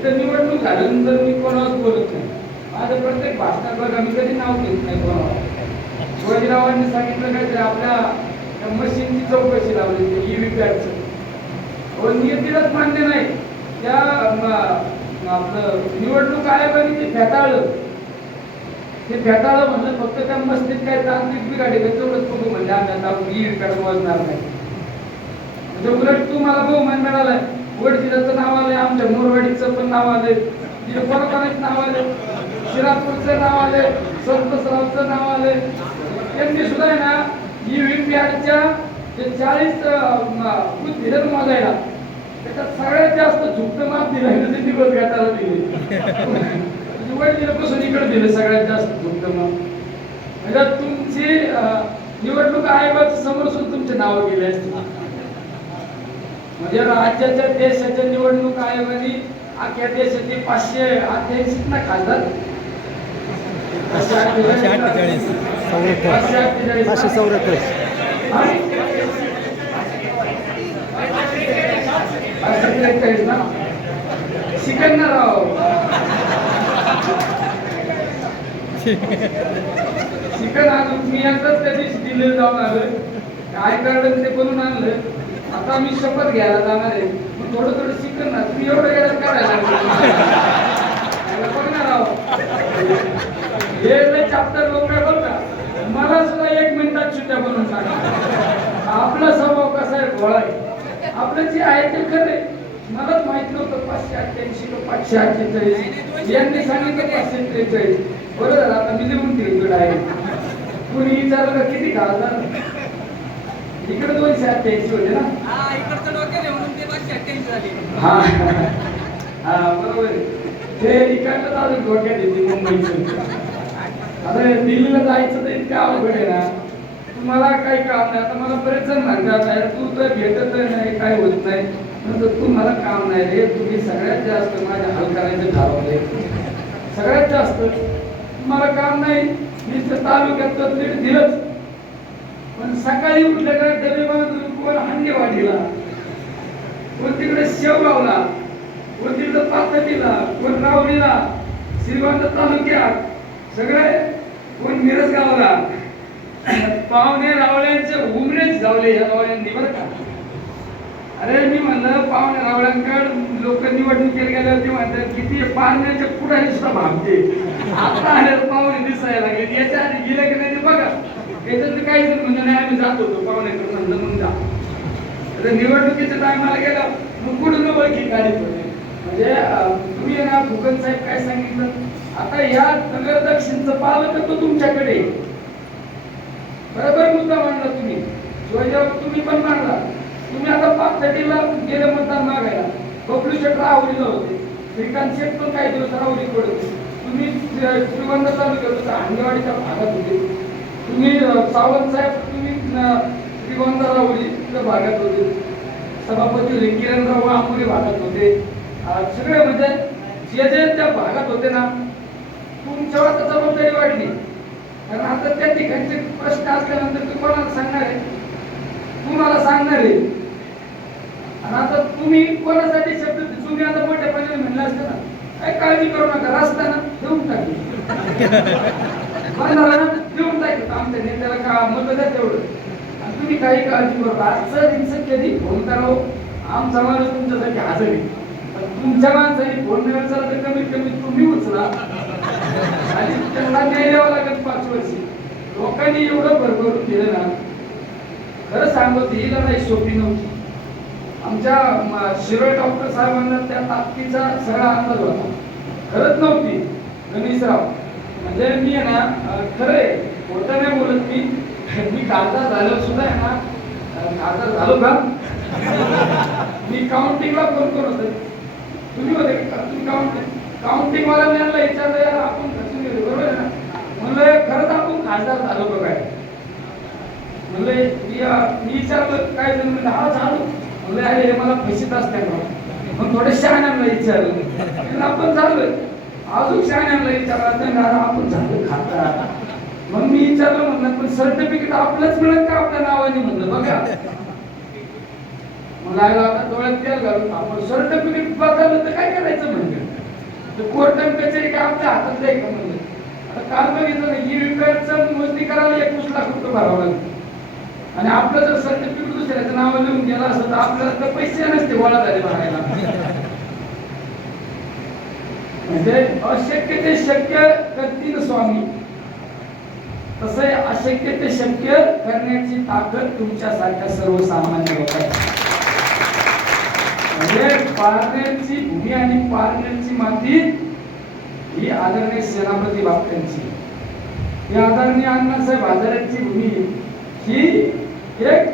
इथं निवडणूक झाल्यानंतर मी कोणावर बोलत नाही. माझं प्रत्येक भाषणात बघा मी कधी नाव घेत नाही कोणावर. शिवाजीरावांनी सांगितलं काय तर आपल्या मशीनची चौकशी लावली EVPATचं. नियतीलाच मान्य नाही. त्या आपलं निवडणूक आयोगाने ते फेटाळलं. ते फेटाळलं म्हणलं फक्त त्या मस्तीत काय तांत्रिक बिघाडी तेवढंच बघू म्हणले आम्ही आता EVPAT वाजणार नाही. म्हणजे उलट तुम्हाला बहुमान मिळालाय. वडजिराचं नाव आलंय, आमच्या मोरवाडीचं पण नाव आलंय, कोणाकोणाचं नाव आलंय, शिरापूरचं नाव आलंय, संतसरावचं नाव आलंय. त्यांनी सुद्धा आहे ना EVPATच्या जे 40 बूथ दिले तुम्हाला आहे ना त्याच्यात सगळ्यात जास्त झुकतं माप दिलं ते दिवस गटाला दिले. वडजिरापासून इकडे दिले सगळ्यात जास्त झुकतं माप. म्हणजे तुमची निवडणूक आयोगाच्या समोर सुद्धा तुमचे नाव गेले असते. म्हणजे राज्याच्या देशाच्या निवडणूक आयोगाने अख्ख्या देशाचे 588 ना खासदार 547 ना शिकणार राव शिकण आणून मी एकदाच त्या दिवशी दिल्लीला जाऊन आलोय. काय काढलं ते बनवून आणलं. आता मी शपथ घ्यायला जाणार आहे. मग थोडं थोडं शिकन ना. तुम्ही एवढं गेलं करायला बघणार आहोत हे चॅप्टर लोक बघ का. मला सुद्धा 1 मिनिटात सुट्ट्या बनवून सांगा. आपला स्वभाव कसा आहे गोळा आहे. आपलं जे आहे ते खरंय. मलाच माहित नव्हतं 588 का 548. यांनी सांगितलं 543. बरं झालं आता मी लिहून ठेवतो आहे. कोणी विचारलं का किती खासदार इकडे 288 होते ना. हा हा बरोबर. ते इकडलं अजून डोक्यात येते मुंबईचं. आता दिल्लीला जायचं तर इतकं अवघड आहे ना. तुम्हाला काही काम नाही. आता मला बरेच जण म्हणतात तू तर भेटत नाही काय होत नाही. तू मला काम नाही रे. तुम्ही सगळ्यात जास्त माझ्या हाल करायचं ठरवले. सगळ्यात जास्त तुम्हाला काम नाही. मी तर तालुक्यात दिलंच. पण सकाळी उठलं का डबे बांधून कोण हांडेवाडीला, कोण तिकडे शेवगावला, कोण तिकडे पाथर्डीला, कोण रावणीला, श्रीगोंदा तालुक्यात सगळे कोण मिरजगावला. पाहुणे रावळ्यांचे उमरेच जावले या रावळ्यांनी बरं का. अरे मी म्हणलं पाहुणे रावळ्यांकडे लोक निवडणुकीला गेल्यावर ते म्हणतात किती पाण्याच्या पुढारी सुद्धा भागते. आता आले पाहुणे दिसायला लागले. याच्या आधी गेले की नाही ते बघा. याच्यात काही जण म्हणजे नाही आम्ही जात होतो पाहुण्याकडे म्हणलं मग जा. तर निवडणुकीच्या टायमाला गेला मग कुठून ओळखी काढत होते. म्हणजे तुम्ही ना भूकन साहेब काय सांगितलं. आता या नगर दक्षिणचं पालकत्व तुमच्याकडे बरोबर मुद्दा मांडला तुम्ही. शिवाजीराव तुम्ही पण मांडला. तुम्ही आता पाथर्डीला गेले मतदान मागायला. बबलू शेट राहुरीला होते. श्रीकांत शेठ पण काही दिवस राहुरीकडे होते. तुम्ही श्रीगोंदा तालुक्यात होता हांडेवाडीच्या भागात होते. तुम्ही सावंत साहेब तुम्ही श्रीगोंदा राहुरीच्या भागात होते. सभापती किरणराव आंबोली भागात होते. सगळे म्हणजे जे जे त्या भागात होते ना तुमच्यावर आता जबाबदारी वाढली. कारण आता त्या ठिकाणचे प्रश्न असल्यानंतर तुम्ही कोणाला सांगणार आहे. तुम्हाला सांगणार आहे. आणि आता तुम्ही कोणासाठी शब्द तुम्ही आता मोठ्यापणे म्हणलं असतं ना काही काळजी करू नका. रस्ता ना देऊन टाकली देऊन टाकलं आमच्या नेत्याला का मत द्या तेवढं. आणि तुम्ही काही काळजी करू. आजचं दिवस कधी फोन करावं आमचा माणूस तुमच्यासाठी हजर आहे. तुमच्या माणसाने फोन नाही उचलला तर कमीत कमी तुम्ही उचला. आणि त्यांना न्याय द्यावा लागेल 5 वर्ष. लोकांनी एवढं भरभरून दिलं ना खरं सांगतो ही लढाई सोपी नव्हती. आमच्या शिरोळ डॉक्टर साहेबांना त्या ताकदीचा सगळा अंदाज होता. खरंच नव्हती गणेशराव. म्हणजे मी आहे ना खरंय खोटं नाही बोलत. मी खासदार झालो सुद्धा आहे ना. खासदार झालो का मी काउंटिंगला फोन करत होते. तुम्ही होते तुम्ही काउंटिंग वाला यांना विचारलं यार आपण खचून गेलो बरोबर आहे ना. म्हणलं खरंच आपण खासदार झालो का काय. म्हणलं मी विचारलं काय जण म्हणजे हा झालो. म्हणलं अरे मला फशीत असते मग थोडे शहाण्यांना विचारलं आपण झालोय. अजून शहाण्यांना विचारलं आपण झालो खासदार. मग मी विचारलं म्हणलं पण सर्टिफिकेट आपलंच मिळत का आपल्या नावाने. म्हणलं बघा मला आता डोळ्यात तेल घालून आपण सर्टिफिकेट बदललं तर काय करायचं म्हणजे कोर्ट कचेरी काय आमच्या हातात आहे का म्हणजे आता काल बघितलं ही रिपेअरचं मोजणी करायला 21 लाख रुपये भरावं लागतं आणि आपलं जर सर्टिफिकेट दुसऱ्याचं नाव लिहून गेलं असतं तर आपल्याला तर पैसे नसते गोळा झाले भरायला. म्हणजे अशक्य ते शक्य करतील स्वामी, तसं अशक्य ते शक्य करण्याची ताकद तुमच्यासारख्या सर्वसामान्य लोकांची. म्हणजे पारनेरची भूमी आणि पारनेरची माती ही आदरणीय सेनापती बापटांची, ही आदरणीय अण्णासाहेब हजारेंची भूमी, ही एक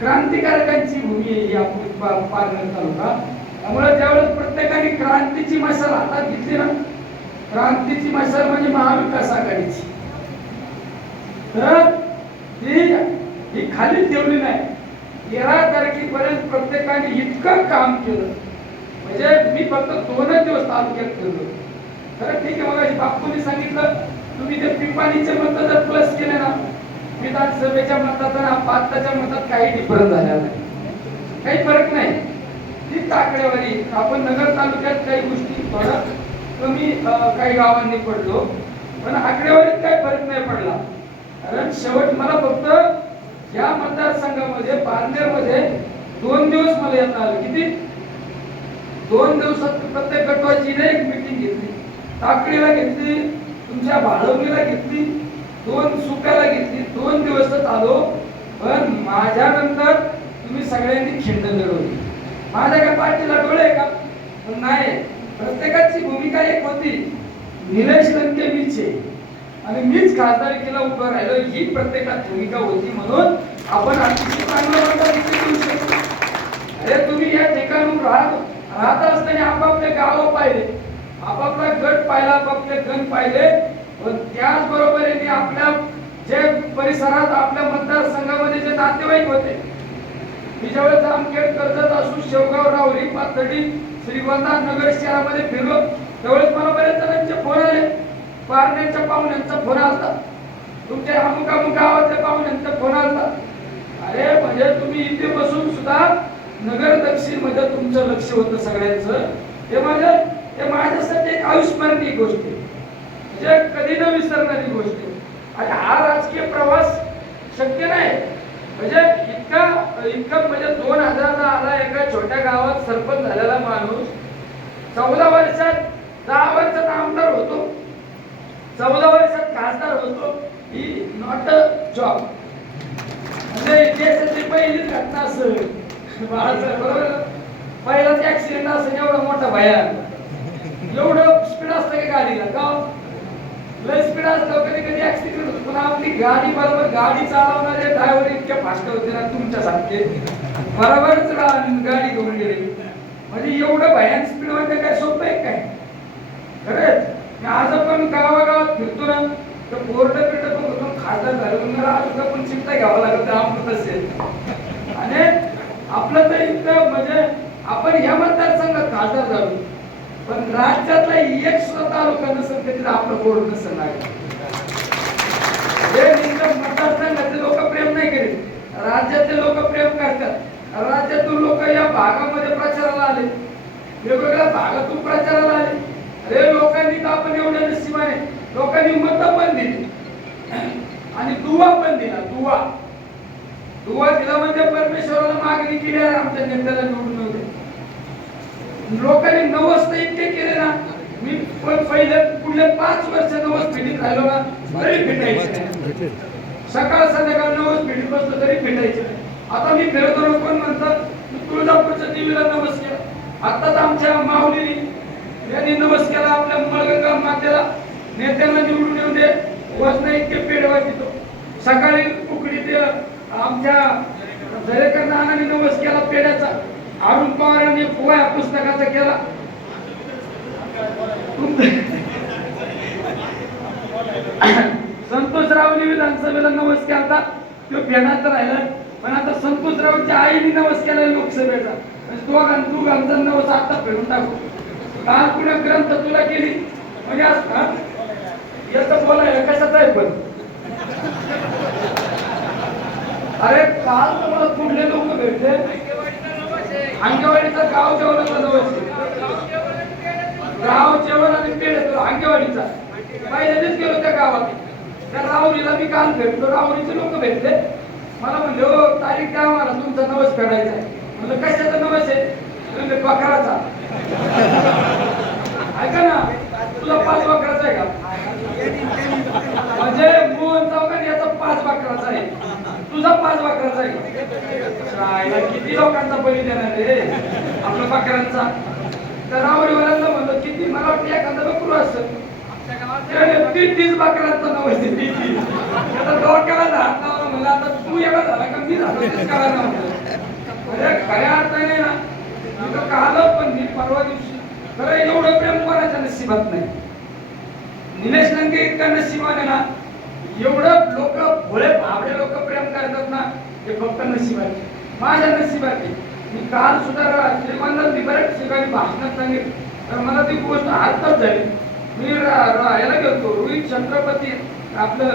क्रांतिकारकांची भूमी आहे ही आपली पारनेर तालुका. त्यामुळे ज्यावेळेस प्रत्येकाने क्रांतीची मशाल हातात घेतली ना, क्रांतीची मशाल म्हणजे महाविकास आघाडीची, तर ही खाली ठेवली नाही. 13 तारखेपर्यंत प्रत्येकाने इतकं काम केलं, म्हणजे मी फक्त 2 दिवस तालुक्यात फिरलो. तर ठीक आहे, मग बापूंनी सांगितलं तुम्ही ते पिंपाणीचे मत जर प्लस केले ना, विधानसभेच्या मतात आणि आताच्या मतात काही डिफरन्स झाला नाही, काही फरक नाही. तीच आकडेवारी आपण नगर तालुक्यात काही गोष्टी थोडा कमी काही गावांनी पडलो, पण आकडेवारीत काही फरक नाही पडला. कारण शेवट मला फक्त या मतदारसंघामध्ये पारनेरमध्ये 2 दिवस मला येता आलं. किती 2 दिवसात प्रत्येक गटवाची एक मीटिंग घेतली, टाकळीला घेतली, तुमच्या भाळवणीला घेतली, 2 सुक्याला घेतली. 2 दिवसात आलो. पण माझ्यानंतर तुम्ही सगळ्यांनी खिंड लढवली. माझ्या काय पाठीला डोळे का? पण नाही, प्रत्येकाची भूमिका एक होती. निलेश लंके मीच आहे आणि मीच खासदारकीला उभं राहिलो, ही प्रत्येकाची भूमिका होती. म्हणून आपण अतिशय चांगलं मतदान देऊ शकतो. अरे तुम्ही या ठिकाणी राहत असताना आपापले गाव पाहिले, आपापला गट पाहिला, आपापले गण पाहिले, पण त्याच बरोबरीने आपल्या जे परिसरात आपल्या मतदारसंघामध्ये जे नातेवाईक होते, मी ज्यावेळेस जामखेड, कर्जत असू, शेवगाव, राहुरी, पाथर्डी, श्रीगोंदा, नगर शहरामध्ये फिरलो, त्यावेळेस मला बरेच जणांचे फोन आले. पारनेरच्या पाहुण्यांचा फोन आलता, तुमच्या अमुक अमुक गावातल्या पाहुण्यांचा फोन आलता. अरे म्हणजे तुम्ही इथे बसून सुद्धा नगर दक्षिण मध्ये तुमचं लक्ष होतं सगळ्यांचं. हे माझ्यासाठी एक अविस्मरणीय गोष्ट आहे, म्हणजे कधी न विसरणारी गोष्ट आहे. आणि हा राजकीय प्रवास शक्य नाही. म्हणजे इतका म्हणजे 2000 आला, एका छोट्या गावात सरपंच झालेला माणूस 14 वर्षात 10 वर्षात आमदार होतो, 14 वर्षात खासदार होतो. ही नॉट अ जॉब. म्हणजे इतिहासाची पहिलीच घटना असेल बाळासाहेब, बरोबर. पहिलाच ऍक्सिडेंट असेल एवढा मोठा भयान. एवढं स्पीड असतं की गाडीला का? लय स्पीड असतं, कधी कधी ऍक्सिडेंट होतो. पण आपली गाडी बरोबर, गाडी चालवणारे ड्रायव्हर इतके फास्ट होते ना तुमच्यासारखे, बरोबरच गाडी घेऊन गेले. म्हणजे एवढं भयान स्पीड मध्ये काय सोपं आहे काय? खरंच मी आज पण गावागावात फिरतो ना, तर बोर्ड बिर्ड बघतो खासदार झालं मला आज पण चिंता घ्यावं लागत आम्हाला असेल. आणि आपलं तर इतकं म्हणजे आपण ह्या मतदारसंघात खासदार झालो, पण राज्यातला एक सुद्धा तालुका नसेल कधी आपलं बोर्ड नसेल लागलं. हे मतदारसंघातले लोक प्रेम नाही करीत, राज्यातले लोक प्रेम करतात. राज्यातून लोक या भागामध्ये प्रचाराला आले, वेगवेगळ्या भागातून प्रचाराला आले. अरे लोकांनी तर आपण एवढ्या नशिबाने लोकांनी मत पण दिली आणि दुवा पण दिला. दुवा दिला म्हणजे परमेश्वराला मागणी केली आहे आमच्या नेत्याला निवडून येऊ दे. लोकांनी नवस तर इतके केले ना, मी पहिले पुढले 5 वर्ष नवस फिटीत राहिलो ना तरी फिटायचे. सकाळ संध्याकाळ नवस फिटीत बसलो तरी फिटायचे. आता मी फिरतो ना, कोण म्हणतात मी तुळजापूरच्या देवीला नवस केला, आताच आमच्या माऊलीनी यांनी नवस केला आपल्या मळगंगा मातेला, नेत्यांना निवडून येऊ दे, वजन इतके पेडवा देतो. सकाळी उकडीत आमच्या दरेकर नानांनी नवस केला पेड्याचा, अरुण पवारांनी फुवा पुस्तकाचा केला. संतोषरावनी विधानसभेला नवस केला, तो पेडात राहिला. पण आता संतोषरावच्या आईने नवस केला लोकसभेचा, दोघांचा नवस आता फेडून टाकू. काल पुढे ग्रंथ तुला केली म्हणजे याचं बोलायला कशाच आहे. पण अरे काल तर मला कुठले लोक भेटले, अंगेवाडीचा गाव जेवणाचा नवस, राव जेवण आणि पेढ अंगेवाडीचा पहिल्यांदाच गेलो त्या गावात. त्या राहुरीला मी काल भेटलो, राहुरीचे लोक भेटले मला म्हणले हो तारीख द्या मला तुमचा नवस फेडायचा आहे. म्हणलं कशाचा नवस आहे? म्हणले बकराचा. ऐका ना तुला 5 बकराचा आहे का? म्हणजे मोहन चौकात याचा 5 बकराचा आहे, तुझा 5 बकराचा आहे. किती लोकांचा बळी देणार रे आपल्या बकरांचा? तर राहुरीवाल्यांना म्हणलं किती, मला वाटतं एखादा बकरू असतं 30 बकरांचा नवस आहे. आता डोक्याला हात लावला म्हणलं आता तू एवढा झाला का मी झालो तेच करायला म्हणलं. अरे खऱ्या अर्थाने ना मी तर कालच पण मी परवा दिवशी खरं एवढं प्रेम कोणाच्या नशिबात नाही. निलेश लंके इतका नशिबाने ना एवढं लोक भोळे भाबडे लोक प्रेम करतात ना ते फक्त नशिबाचे. माझ्या नशिबाचे मी काल सुद्धा श्रीमंत बऱ्याच ठिकाणी भाषणात सांगितलं तर मला ती गोष्ट आत्ताच झाली. मी याला गेलतो रोहित छत्रपती आपलं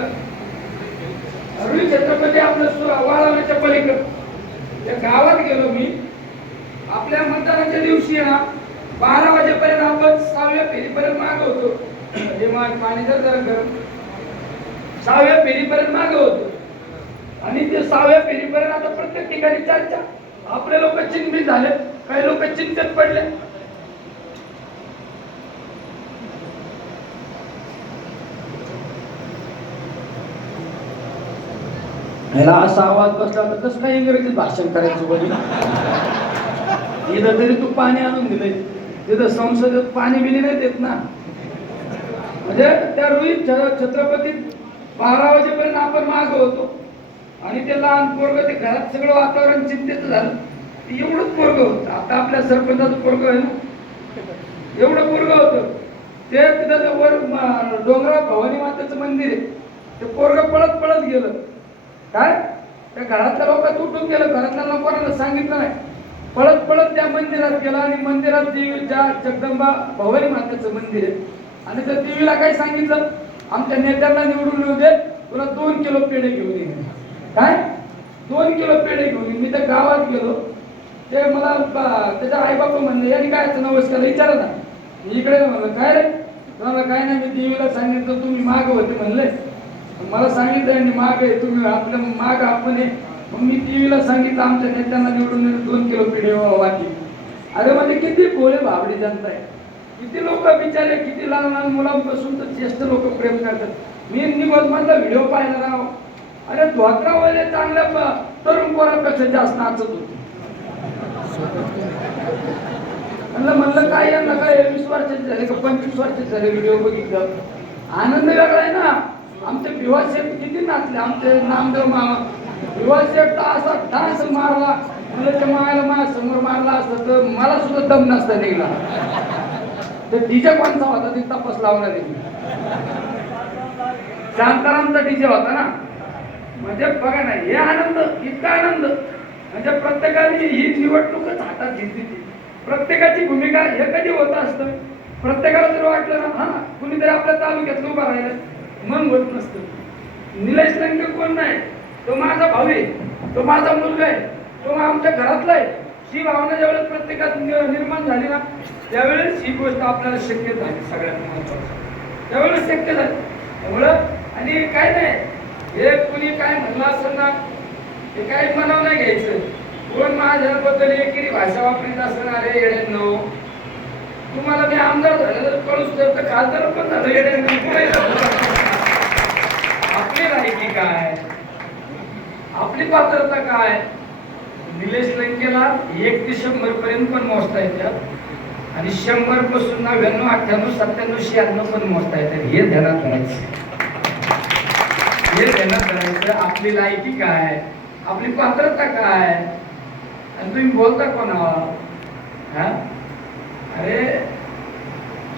वाळवण्याच्या पलीकडे त्या गावात गेलो मी. आपल्या मतदानाच्या दिवशी ना 12 वाजेपर्यंत आपण 6व्या फेरीपर्यंत मागे होतो. हे पाणी जरा गरम 6व्या फेरीपर्यंत मागे होतो आणि ते 6व्या फेरीपर्यंत आता प्रत्येक ठिकाणी चर्चा. आपले लोक चिंतित झाले, काही लोक चिंतेत पडले. ह्याला असा आवाज बसला तर कसं काय इंग्रजीत भाषण करायचं बघ. इथं तरी तू पाणी आणून दिलंय, तिथं संसदेत पाणी बिनी नाही देत ना. म्हणजे त्या रोहित छत्रपती 12 वाजेपर्यंत आपण मागे होतो आणि ते लहान पोरग ते घरात सगळं वातावरण चिंतेचं झालं. एवढंच पोरग होतं. आता आपल्या सरपंचाचं पोरग आहे ना एवढं पोरग होतं. ते तिथं वर डोंगरावर भवानी मातेचं मंदिर आहे. ते पोरग पळत पळत गेलं. काय त्या घरातल्या लोक तुटून गेलं. घरातल्या लोकांना सांगितलं नाही. पळत पळत त्या मंदिरात गेला आणि मंदिरात देवीच्या जगदंबा भवानी मातेचं मंदिर आहे आणि त्या देवीला काय सांगितलं आमच्या नेत्यांना निवडून येऊ दे, तुला 2 किलो पेढे घेऊन येईन. काय 2 किलो पेढे घेऊन येईन. मी त्या गावात गेलो. ते मला त्याच्या आई बाबा म्हणले यांनी काय नमस्कार विचारा ना. मी इकडे म्हणलं काय रे? तुम्हाला काय नाही, मी देवीला सांगितलं तुम्ही माग होते म्हणले, मला सांगितलं आणि माग आहे तुम्ही आपल्या माग आपण आहे. मग मी टीव्हीला सांगितलं आमच्या नेत्यांना निवडून 2 किलो पेढे वाटली. अरे म्हणजे किती भोळे भाबडी जनता आहे. किती लोक बिचारे किती लहान लहान मुलांपासून तर ज्येष्ठ लोक प्रेम करतात. मी निघत मधला व्हिडिओ पाहिला राव. अरे धोत्रा वगैरे चांगल्या तरुण पोरापेक्षा जास्त नाचत होते. म्हणलं काय यांना काय 20 वर्षाचे झाले का 25 वर्षाचे झाले व्हिडिओ बघितलं. आनंद वेगळा आहे ना. आमचे भिवा शेठ किती नाचले. आमचे नामदेव मामा भिवा शेठ असा डान्स मारला मुलाच्या मायाला माझ्या समोर मारला असतं तर मला सुद्धा दम नसता निघला. ते डीजे कोणचा होता ते तपास लावला नाही. शांतारामचा डीजे होता ना. म्हणजे बघा ना हे आनंद इतका आनंद म्हणजे प्रत्येकाने ही निवडणूकच हातात घेतली. प्रत्येकाची भूमिका हे कधी होत असतं. प्रत्येकाला जर वाटलं ना हा कुणीतरी आपल्या तालुक्यात उभा राहिलं मग होत नसतं. निलेश लंके कोण नाही, तो माझा भाऊ आहे, तो माझा मुलगा आहे, तो आमच्या घरातला आहे. ही भावना ज्यावेळेस प्रत्येकात निर्माण झाली ना त्यावेळेस ही गोष्ट आपल्याला शक्य झाली. सगळ्यात महत्त्वाचं त्यावेळेस शक्य झाली. त्यामुळं आणि काय नाही हे कुणी काय म्हणलं असेल ना हे काही मनाव नाही घ्यायचं. कोण माझ्याबद्दल एकेरी भाषा वापरीत असणार आहे येड्यांनो. तुम्हाला मी आमदार झालं कळूच तर खासदार पण झालं येड्यांनो. आपली लायकी काय, आपली पात्रता काय. निलेश लंकेला 1 ते 100 पर्यंत पण मोजता येतात आणि 100 पासून 99, 98, 97, 96 पण मोजता येतात. हे ध्यानात करायचं. हे ध्यानात करायचं. आपली लायकी काय, आपली पात्रता काय आणि तुम्ही बोलता कोणावर. हा अरे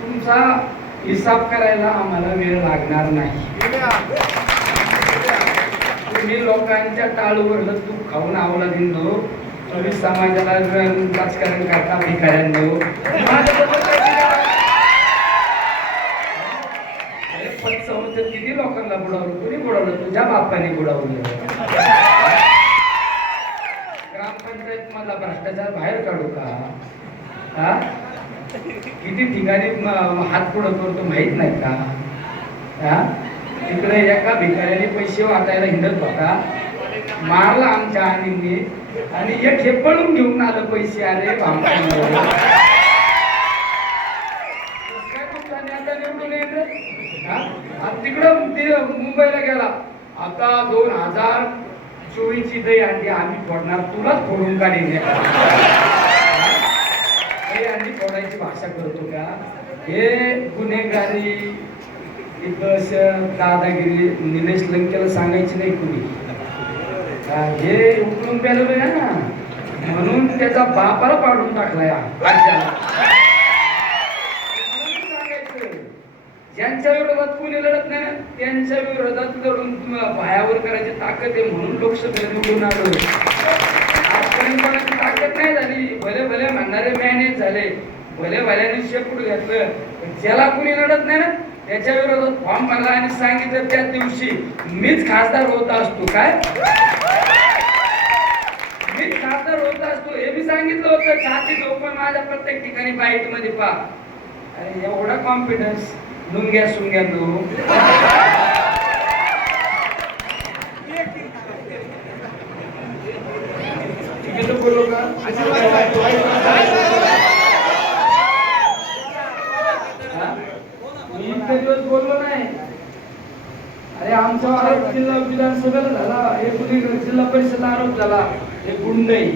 तुमचा हिसाब करायला आम्हाला वेळ लागणार नाही. तुम्ही लोकांच्या टाळूवर तूप खाऊन आवला दिंदो. तुम्ही समाजाला राजकारण करता भिकाऱ्यांनो. किती लोकांना बुडावलं, कोणी बुडावलं? तुझ्या बापाने बुडावलं. ग्रामपंचायत मधला भ्रष्टाचार बाहेर काढू का? किती ठिकाणी हात पुढं करतो माहित नाही का? हा, तिकडे एका भिकाऱ्याने पैसे वाटायला हिंडत होता, मारला आमच्या आईने आणि एक हे पळून घेऊन आलं पैसे. आले तिकडं मुंबईला गेला. आता 2024 ची दही अंडी आम्ही फोडणार, तुलाच फोडून काढेल. दही अंडी फोडायची भाषा करतो का? हे गुन्हेगारी, दादागिरी निलेश लंकेला सांगायची नाही कुणी. हे उकळून पेलवलं ना, म्हणून त्याचा बापाला पाडून टाकलाय. ज्यांच्या विरोधात कुणी लढत नाही त्यांच्या विरोधात लढून पायावर करायची ताकद आहे, म्हणून लोकसभेला निवडून आलो. आजपर्यंत कोणाची ताकद नाही झाली. भले भले म्हणणारे मॅनेज झाले, भले भल्याने शेपूट घेतलं. ज्याला कुणी लढत नाही ना त्याच्या विरोधात फॉर्म भरला आणि सांगितलं त्या दिवशी मीच खासदार होत असतो. काय मीच खासदार होत असतो हे मी सांगितलं होतं. छाती झोपून माझ्या प्रत्येक ठिकाणी बाईट मध्ये पा. अरे एवढा कॉन्फिडन्स लुंग्या सुंग्या तू. बोलो का? मी इतके दिवस बोललो नाही. अरे आमचा आरोप जिल्हा विधानसभेला झाला, हे जिल्हा परिषदला आरोप झाला, हे गुंडई.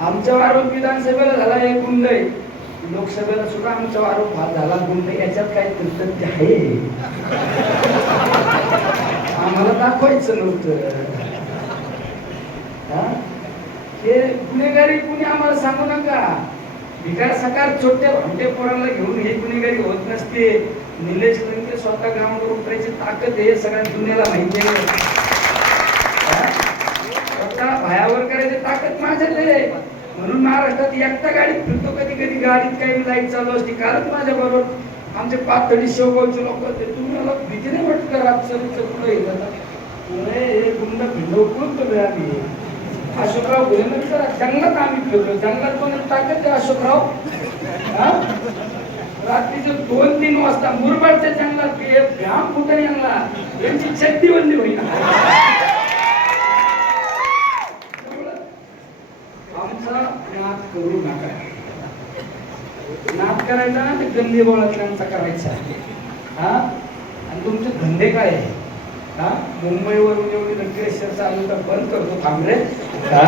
आमचा आरोप विधानसभेला झाला, हे गुंडई. लोकसभेला सुद्धा आमचा आरोप झाला, गुंडई. याच्यात काय तथ्य आहे? आम्हाला दाखवायचं नव्हतं. हे गुन्हेगारी कुणी आम्हाला सांगू नका. भिकार सकार छोट्या भामट्या पोरांना घेऊन हे गुन्हेगारी होत नसते. निलेश लंके स्वतः ग्राउंडवर उतरायची ताकद हे सगळ्या दुनियाला माहिती आहे. स्वतः भायावर करायची ताकद माझ्यात आहे. म्हणून महाराष्ट्रात एकटा गाडीत फिरतो. कधी कधी गाडीत काही लाईट चालू असते. कालच माझ्या बरोबर आमचे पाथडी शेवगावचे लोक होते. तुम्हाला भीती नाही वाटत का? रातचं पुढे हे गुंड भिंडवून तो आम्ही अशोकराव भुलेनंतर जंगलात आम्ही फिरलो. जंगलात पण ताकद अशोकराव. रात्रीचे 2-3 वाजता मुरबाडच्या जंगलात भ्याम फुटणे आणला, यांची चड्डी बंदी होईल. आमचा नाद करू नका. नाद करायचा ना ते गंदी बोळातल्यांचा करायचा. आणि तुमचे धंदे काय आहे? मुंबईवरून एवढी लग्नेश्वर चालू तर बंद करतो. थांबरे काय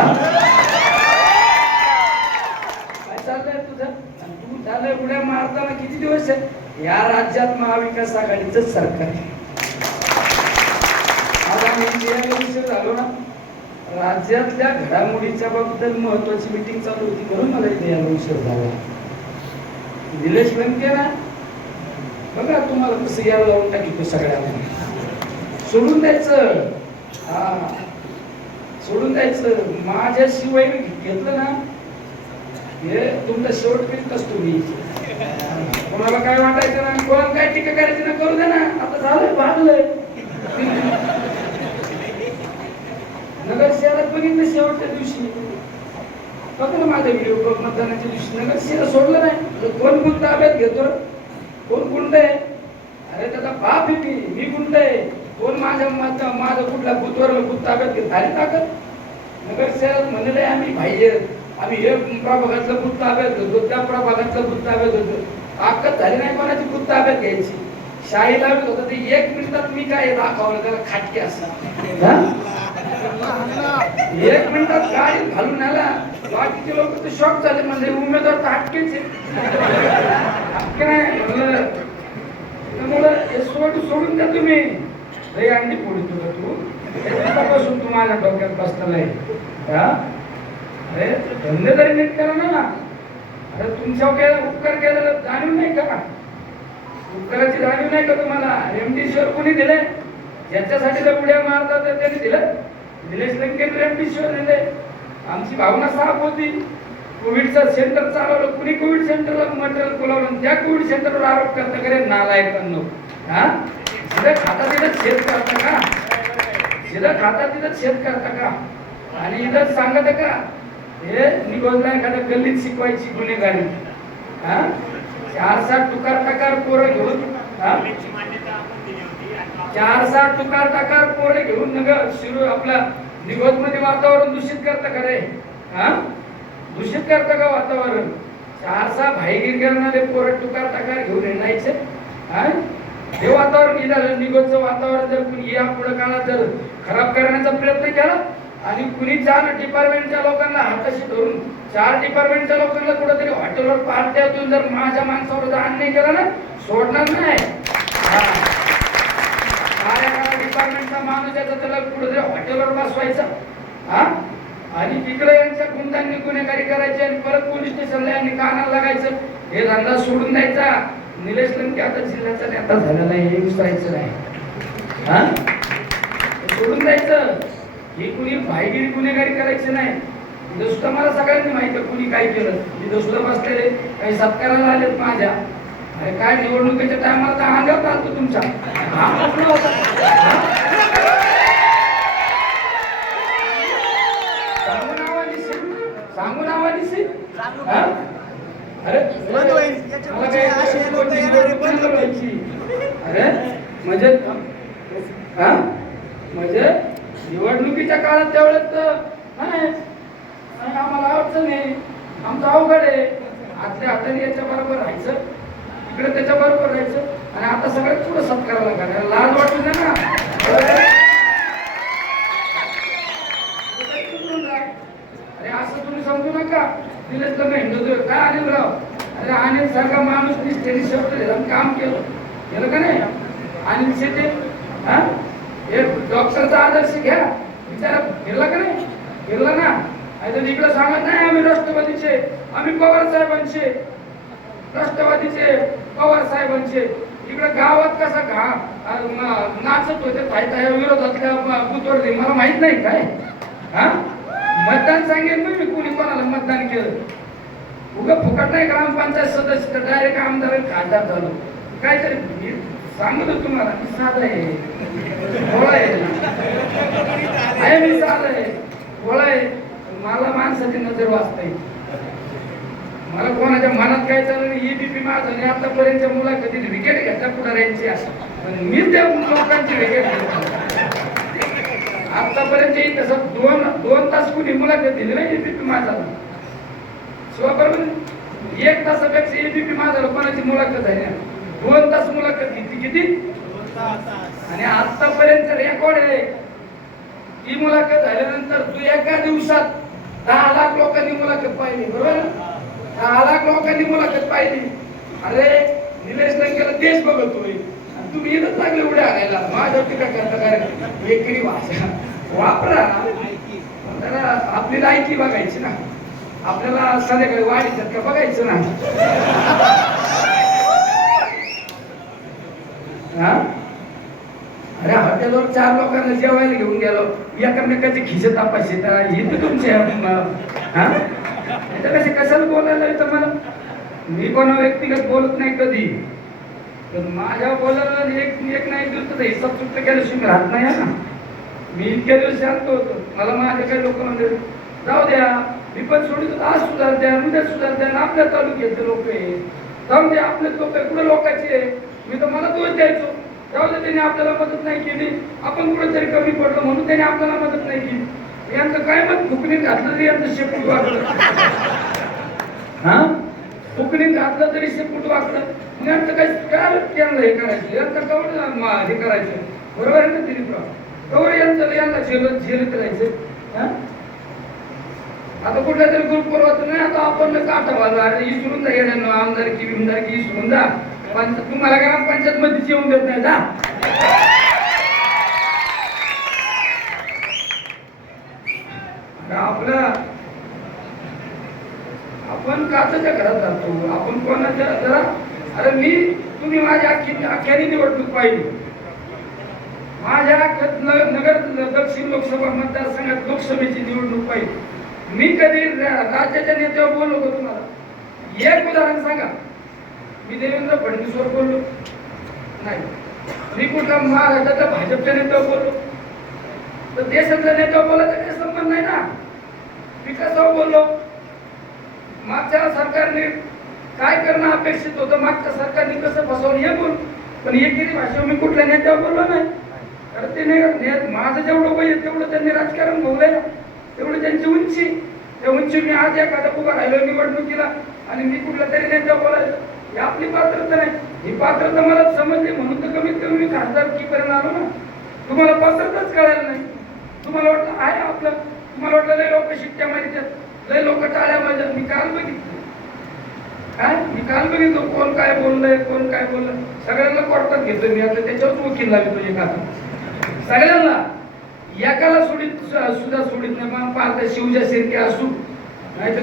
चाललंय तुझं? तू झालंय उड्या मारताना किती दिवस आहे? या राज्यात महाविकास आघाडीच सरकार आहे. आज आम्ही उशीर झालो ना, राज्यातल्या घडामोडीच्या बद्दल महत्वाची मीटिंग चालू होती, म्हणून मला इथे यायला उशीर झाला. निलेश लंके ना बघा, तुम्हाला कसं यायला लावून टाकी तो सगळ्यांना. सोडून द्यायचं. सोडून द्यायचं. माझ्याशिवाय घेतलं ना हे तुमचा शेवट करीत असतो मी. कोणाला काय वाटायचं ना, कोणाला काय टीका करायची ना करू दे ना. आता झालंय, भागलंय. नगर शहरात बघितलं शेवटच्या दिवशी बघा ना माझा व्हिडिओ. मतदानाच्या दिवशी नगर शहर सोडलं नाही. कोण गुंड ताब्यात घेतो? कोण गुंड आहे? अरे त्याचा बाप आहे मी गुंड आहे. कोण माझं कुठल्या बुथवर बुथ ताब्यात घेत झाली ताकद? नगर शहरात म्हणले आम्ही पाहिजे, आम्ही हे प्रभागातलं बुथ ताब्यात घेतो, त्या प्रभागातलं बुथ ताब्यात घेतो. ताकद झाली नाही कोणाची बुथ ताब्यात घ्यायची. शाही लावत होतं ते 1 मिनिटात मी काय दाखवलं त्याला खाटके असं. 1 मिनिटात गाडी घालून आला. बाकीचे लोक तर शॉक झाले, म्हणजे उमेदवार तर हटकेच हटके नाही म्हणलं. त्यामुळं हे सोडून द्या तुम्ही. लई अंडी फोडी तुला तू त्यापासून तू माझ्या डोक्यात बसलेला आहे. अरे धंदे तरी नीट करा ना. अरे तुमच्या काय उपकार केलेला जाणीव नाही का? उपकाराची जाणीव नाही का तुम्हाला? रेमडेसिवीर कोणी दिले? ज्याच्यासाठी तर उड्या मारतात त्यांनी दिलं. निलेश लंकेने रेमडेसिवीर दिले. आमची भावना साफ होती. कोविडचं सेंटर चालवलं, कुणी कोविड सेंटरला मटेरियल बोलावलं, त्या कोविड सेंटरवर आरोप करता करे नालायकांनो. जिथं खाता तिथं छेद करता का? जिथं खाता तिथं छेद करता का? आणि इथं सांगत का हे निघोजला एखाद्या गल्लीत शिकवायची गुन्हेगारी. हा 4-7 टुकार टाकार पोरं घेऊन, हा 4-7 टुकार टाकार पोरं घेऊन नगर शिरू आपला निगोज मध्ये वातावरण दूषित करतं का रे? हा दूषित करतं का वातावरण? 4-6 भाईगीर करणारे पोरं टुकार टाकार घेऊन येण्याचे, हा हे वातावरण निघालं. निगोजचं वातावरण जर कुणी या पुढे काळात जर खराब करण्याचा प्रयत्न केला आणि कुणी 4 डिपार्टमेंटच्या लोकांना हाताशी धरून 4 डिपार्टमेंटच्या लोकांना कुठेतरी हॉटेलवर पार्ट्यातून जर माझ्या माणसावर अन्याय केला ना, सोडणार नाही. डिपार्टमेंटचा माणूस याचा त्याला कुठेतरी हॉटेलवर बसवायचा, हा आणि तिकडे यांच्या गुंडांनी गुन्हेगारी करायची आणि परत पोलीस स्टेशनला यांनी कानाला लागायचं. हे धंदा सोडून द्यायचा. निलेश लंके आता जिल्ह्याचा नेता झालेला आहे, हे विसरायचं नाही. हा सोडून द्यायचं. ही कुणी भाईगिरी गुन्हेगारी करायची नाही. इथं सुद्धा मला सगळ्यांनी माहिती कुणी काय केलं. इथं सुद्धा बसलेले काही सत्काराला आलेत माझ्या. अरे काय निवडणुकीच्या टायमाला तर अंगावर चालतो तुमच्या. सांगू नावानिशी अरे म्हणजे हा म्हणजे निवडणुकीच्या काळात त्यावेळेस नाही आम्हाला अडचण आहे, आमचं अवघड आहे. आतल्या हाताने याच्या बरोबर राहायचं, इकडे त्याच्या बरोबर राहायचं आणि आता सगळ्यात पुढे सत्काराला करायला लाज वाटू दे ना. अरे असं तुम्ही समजू नका. निलेशला मेंढतोय काय अनिल राव? अरे अनिल सारखा माणूस त्यांनी शब्द काम केलं का नाही? अनिल शेटे हा हे डॉक्टरचा आदर्श घ्या. विचारा फिरला का नाही? फिरला ना. आता इकडे सांगत नाही आम्ही राष्ट्रवादीचे, आम्ही पवार साहेबांचे, राष्ट्रवादीचे पवार साहेबांचे. इकडे गावात कसा नाचत होते फायदा विरोधातल्या बुतवरती मला माहित नाही काय. हा मतदान सांगेल मी कुणी कोणाला मतदान केलं. उगा फुकट नाही. ग्रामपंचायत सदस्य डायरेक्ट आमदार खासदार झालो. काहीतरी मी सांगतो तुम्हाला. मी साधा आहे, भोळा आहे. मी साधा आहे, भोळा आहे. मला माणसाची नजर वाचता येईल. मला कोणाच्या मनात काय चाललं नाही. EBP माझं आणि आतापर्यंतच्या मुलाखतीत विकेट घेतल्या पुढाऱ्यांची असं मी त्या लोकांची विकेट घेतली. आतापर्यंत तसं 2 तास कुणी मुलाखत दिली नाही EBP माझा. बरोबर 1 तासापेक्षा EBP माझा कोणाची मुलाखत आहे ना. 2 तास मुलाखत घेतली. किती? आणि आतापर्यंत रेकॉर्ड आहे. ही मुलाखत झाल्यानंतर तू एका दिवसात 10 लाख लोकांनी मुलाखत पाहिली. बरोबर 10 लाख लोकांनी मुलाखत पाहिली. अरे निलेश लंकेला देश बघतोय तुम्ही इथंच लागले उड्या आणायला. माझ्या टीका करता काय एकरी भाषा वापरा. त्याला आपली लायकी बघायची ना. आपल्याला संध्याकाळी वाढीच्यात का बघायचं ना. हा अरे हॉटेलवर 4 लोकांना जेवायला घेऊन गेलो. एकमेकाचे खिसे तपासले इथं तुमचे हा कसे कशाला बोलायला येतं मला. मी कोणा व्यक्तिगत बोलत नाही कधी. पण माझ्या बोलायला एक नाही दिवस हिसाब चुकता केल्याशिवाय राहत नाही ना. मी इतक्या दिवस शांत होतो. मला माझ्या काही लोक म्हणजे जाऊ द्या मी पण सोडित आज सुधार द्या उद्या सुधार द्या. आपल्या तालुक्याचे लोक आहे जाऊ द्या. आपले लोक कुठे लोकांचे मी तर मला दोष द्यायचो. जाऊ द्या त्यांनी आपल्याला मदत नाही केली. आपण कुठेतरी कमी पडलो म्हणून त्यांनी आपल्याला मदत नाही केली. यांचं काय मत फुकणीत घातलं तरी यांचं शेपूट वागलं. हा फुकणीत घातलं तरी शेपूट वागलं. यांचं काय त्यांना हे करायचं. यांचं कवड हे करायचं. बरोबर आहे ना दिलीपराव? कवड यांना झेलत राहायचं. आता कुठल्या तरी ग्रुपवर होत नाही. आता आपण काटा वाजवा. अरे इसरून जा येणार आमदारकी बिमदारकी इसरून जा. तुम्हाला ग्रामपंचायत मध्ये जेवून देत नाही जा. आपला आपण काचाच्या घरात जातो. आपण कोणाच्या जरा अरे तुम्ही माझ्या अख्याने निवडणूक पाहिली. माझ्या नगर दक्षिण लोकसभा मतदारसंघात लोकसभेची निवडणूक पाहिली. मी कधी राज्याच्या नेत्यावर बोललो का तुम्हाला? एक उदाहरण सांगा. मी देवेंद्र फडणवीसवर बोललो नाही. मी कुठला महाराष्ट्राच्या भाजपच्या नेत्यावर बोललो तर देशातल्या नेत्यावर बोलायचा काही संबंध नाही ना. विकासावर बोललो. मागच्या सरकारने काय करणं अपेक्षित होतं, मागच्या सरकारने कसं फसवलं हे बोल. पण एकेरी भाषेवर मी कुठल्या नेत्यावर बोललो नाही. कारण ते नाही, माझं जेवढं वय आहे तेवढं त्यांनी राजकारण भोगलेलं, तेवढी त्यांची उंची. त्या उंची मी आज एखादा उभा राहिलो निवडणुकीला आणि मी कुठल्या तरी नेत्यावर बोलायचं, ही आपली पात्रता नाही. ही पात्रता मला समजली म्हणून तर कमीत कमी मी खासदारकीपर्यंत आलो ना. तुम्हाला पात्रताच कळायला नाही. तुम्हाला वाटलं आहे आपलं, तुम्हाला वाटलं लय लोक शिट्ट्या मारितात, लय लोक टाळ्या वाजतात. मी काल बघितलं काय, मी काल बघितलं कोण काय बोललंय, कोण काय बोललं. सगळ्यांना कोर्टात घेतोय मी, आता त्याच्यावरच वकील लागतो एखादा. सगळ्यांना एकाला सुद्धा सोडित नाही. मग पाहता शिवजा शिर्के असू नाही तर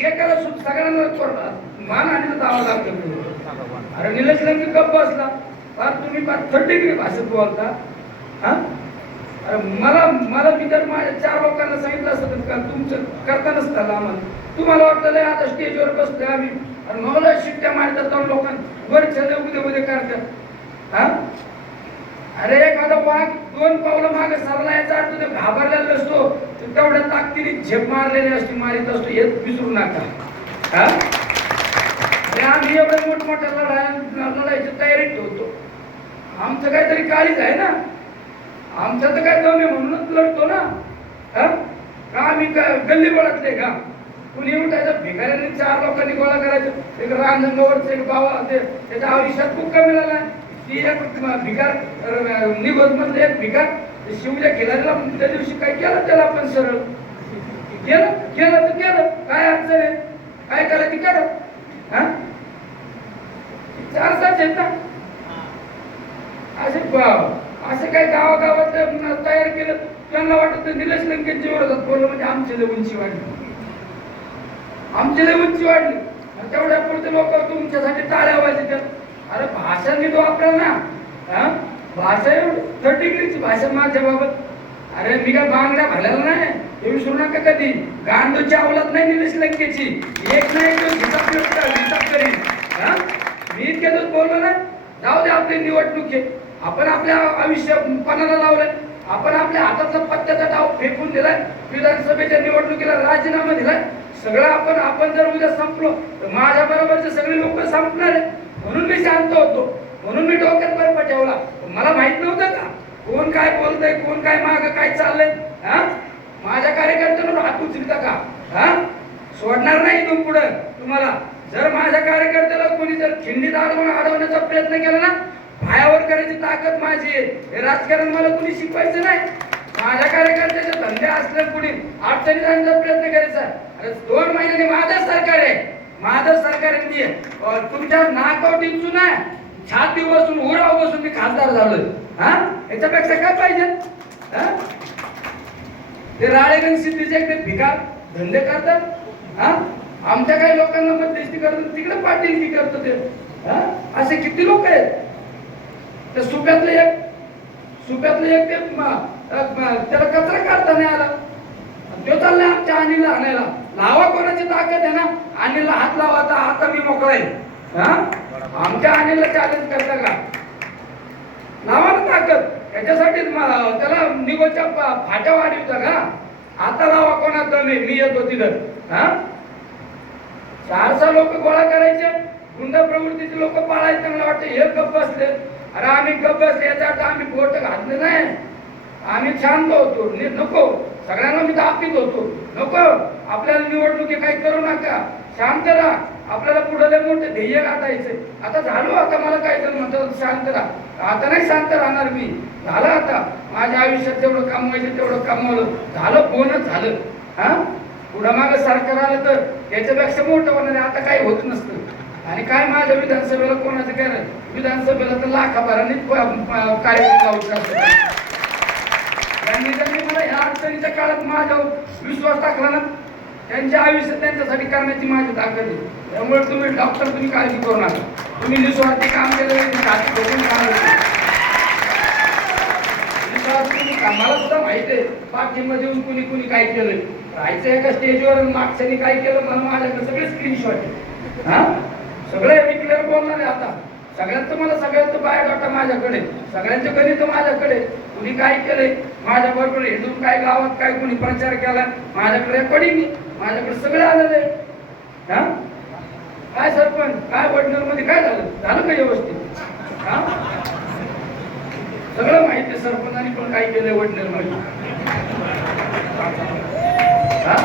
एकाला सगळ्यांना कोर्टात मान आणि दावा लागतो. अरे निलेश लंके गप्प बसला, फार तुम्ही फार थर्ड डिग्री भाषेत बोलता. हा, अरे मला मी तर माझ्या 4 लोकांना सांगितलं असतं का तुमचं करता नसतं आम्हाला. तुम्हाला वाटलं आता स्टेजवर बसतोय आम्ही आणि मला शिट्ट्या मारतात 2 लोकांना वर चले उद्या करतात. हा, अरे एखादा वाघ 2 पावलं मागे सरला याचा अर्थ तो घाबरलेला नसतो, तेवढ्या ताकदीने झेप मारलेली असते, मारित असतो, हे विसरू नका. हा, अरे आम्ही एवढ्या मोठमोठ्या लढाईची तयारी ठेवतो. आमचं काहीतरी काळीच आहे ना, आमचा तर काय दम आहे म्हणूनच लढतो ना. का आम्ही गल्ली बोळातले का कुणी उठायचं, भिकाऱ्यांनी 4 लोकांनी गोळा करायचं. एक रांजणगावरच एक बाबा त्याच्या आयुष्यात खूप कमी झाला. ती एक भिकार निघत मधले एक भिकार शिवच्या खिलारीला त्या दिवशी काय केलं त्याला आपण सरळ केलं तर केलं, काय अडचण आहे, काय करायचं केलं. हा, 4 तास आहेत ना असे काय गावागावात तयार केलं. त्यांना वाटत निलेश लंकेच्या विरोधात बोललं म्हणजे आमची लय उंची वाढली, आमची लय उंची वाढली. तेवढ्या पुढचे लोक तुमच्यासाठी टाळ्या वाजतात. अरे भाषा नीट वापरा ना. हा, भाषा एवढी 3rd डिग्रीची भाषा माझ्या बाबत. अरे मी काय बांगड्या घालायला नाही, हे विसरू नका कधी. गांडूची अवलाद नाही निलेश लंकेची, एक नाही तो हिसाब करीन. हा, मी इतक्या दिवस बोललो ना. जाऊ दे आपली निवडणूक आहे, आपण आपल्या आयुष्य पणाला लावलंय, आपण आपल्या हातातला पत्त्याचा डाव फेकून दिलाय, विधानसभेच्या निवडणुकीला राजीनामा दिलाय. सगळं आपण जर उद्या संपलो तर माझ्या बरोबरचे सगळे लोक संपणार आहे. म्हणून मी शांत होतो, म्हणून मी डोक्यात बर्फ ठेवला. मला माहित नव्हतं का कोण काय बोलतंय, कोण काय माग काय चाललंय. हा, माझ्या कार्यकर्त्यांना हात उचलता का? हा, सोडणार नाही इथून पुढे तुम्हाला. जर माझ्या कार्यकर्त्याला कोणी जर खिंडीत अडवण्याचा प्रयत्न केला ना, पायावर करायची ताकद माझी आहे. हे राजकारण मला कुणी शिकवायचं नाही. माझ्या कार्यकर्त्याचे धंदे असले कुणी अडचणीत आणण्याचा प्रयत्न करायचा. अरे 2 महिन्यांनी माझं सरकार आहे, माझं सरकार आहे. तुमच्या नाकावर टिचून आहे, छाती बसून उराव बसून मी खासदार झालोय. हा, याच्यापेक्षा काय पाहिजे? हा, ते राळेगण सिद्धीचे ते भिकार धंदे करतात. हा, आमच्या काही लोकांना मध्यस्थी करतात, तिकडे पाटील की करतो ते. हा, असे किती लोक आहेत. ते सुप्यातले एक ते त्याला कचरा काढता नाही आला, तो चाललाय आमच्या अनिलला आणायला. लावा कोणाची ताकद आहे ना, अनिलला हात लावा, आता मी मोकळा आहे. हा, आमच्या अनिलला चॅलेंज करता का? लावा ना ताकद. याच्यासाठी त्याला निगोच्या फाट्या वाढवता का? आता लावा कोणाचा मी येतो तिथं. हा, 400 लोक गोळा करायचे, गुंड प्रवृत्तीचे लोक पाळायचे. मला वाटतं हे गप्प बसले. अरे आम्ही गप्प बसले याचा अर्थ आम्ही बोट घातले नाही, आम्ही शांत होतो. नको सगळ्यांना मी दाखवित होतो, नको आपल्याला निवडणुकी काही करू नका, शांत राहा. आपल्याला पुढे मोठे ध्येय गाठायचे. आता झालो, आता मला काय जण म्हणतात शांत राहा. आता नाही शांत राहणार मी. झालं आता माझ्या आयुष्यात जेवढं कमवायचं तेवढं कमवलं, झालं बोनस झालं. हा, पुढं मागं सरकार आलं तर त्याच्यापेक्षा मोठं होणार आहे. आता काही होत नसतं. आणि काय माझ्या विधानसभेला कोणाचं काय, विधानसभेला तर लाखाभरांनी कार्यक्रम लावू शकतो. त्यांनी मला ह्या अडचणीच्या काळात माझा विश्वास टाकला ना, त्यांच्या आयुष्यात त्यांच्यासाठी करण्याची माझी ताकद आहे. त्यामुळे तुम्ही डॉक्टर, तुम्ही काळजी करू नका. तुम्ही निस्वार्थी काम केलं, मला सुद्धा माहिती आहे पाठिंबा देऊन कुणी काय केलं. राहायचं एका स्टेजवर मागच्यानी काय केलं मला माझ्याकडे सगळे स्क्रीनशॉट आहे. हा, सगळे मी क्लिअर बोलणार आहे. आता सगळ्यांचं मला सगळ्यांचं बायोडाटा माझ्याकडे, सगळ्यांच्या घरी तर माझ्याकडे. कुणी काय केलंय माझ्या बरोबर हिंदून, काय गावात काय कुणी प्रचार केला माझ्याकडे रेकॉर्डिंग, माझ्याकडे सगळं आलेलं आहे. हा काय सरपंच, काय वडनेर मध्ये काय झालं, झालं का व्यवस्थित? हा सगळं माहिती सरपंचांनी पण काय केलंय वडनेर मध्ये, हा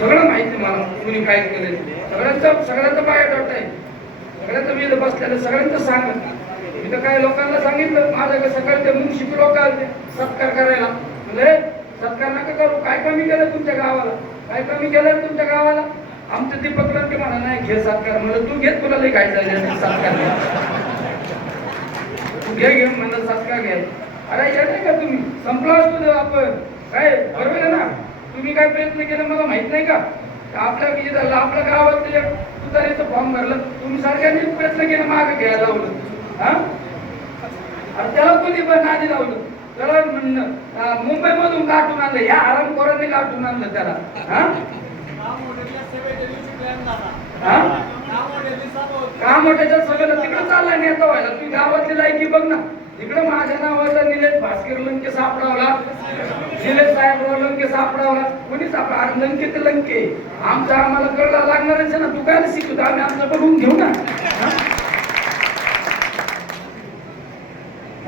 सगळं माहिती मला, कुणी काय केलंय सगळ्यांचा बायोडाटा आहे, सगळ्यांचं मी बसलेलं सगळ्यांचं सांगत. मी तर काय लोकांना सांगितलं, माझ्याकडे सकाळी ते मुंशी लोक आले सत्कार करायला, म्हणजे सत्कार नका करू, काय कमी केलं तुमच्या गावाला, काय कमी केलं तुमच्या गावाला? आमचं दीपक लंके म्हणा नाही घे सत्कार, म्हणलं तू घे, तुला लई काय जायचं सत्कार घ्या, तू घे म्हणलं सत्कार घ्या. अरे येत नाही का तुम्ही, संपला असतो आपण काय, बरोबर आहे ना? तुम्ही काय प्रयत्न केला मला माहित नाही का? आपल्या आपल्या गावात तुतारीचं फॉर्म भरलं, तुम्ही सारख्यांनी प्रयत्न केला मागे घ्यायला लावलं, हा त्याला कोणी पण नादी लावलं, त्याला मुंबई मधून गाठून आणलं, या आरामखोरांनी गाठून आणलं त्याला. का मोठ्याच्या सभेला तिकडे चालला नेता व्हायला, तू गावातली लायकी बघ ना, इकडे माझ्या नावाचा निलेश भास्कर लंके सापडावला, निलेश साहेबराव लंके सापडावला, कोणी सापडा? लंके ते लंके, आमचा आम्हाला कळला लागणारच आहे ना, तू काय शिकवतो, आम्ही आमचं बघून घेऊ ना,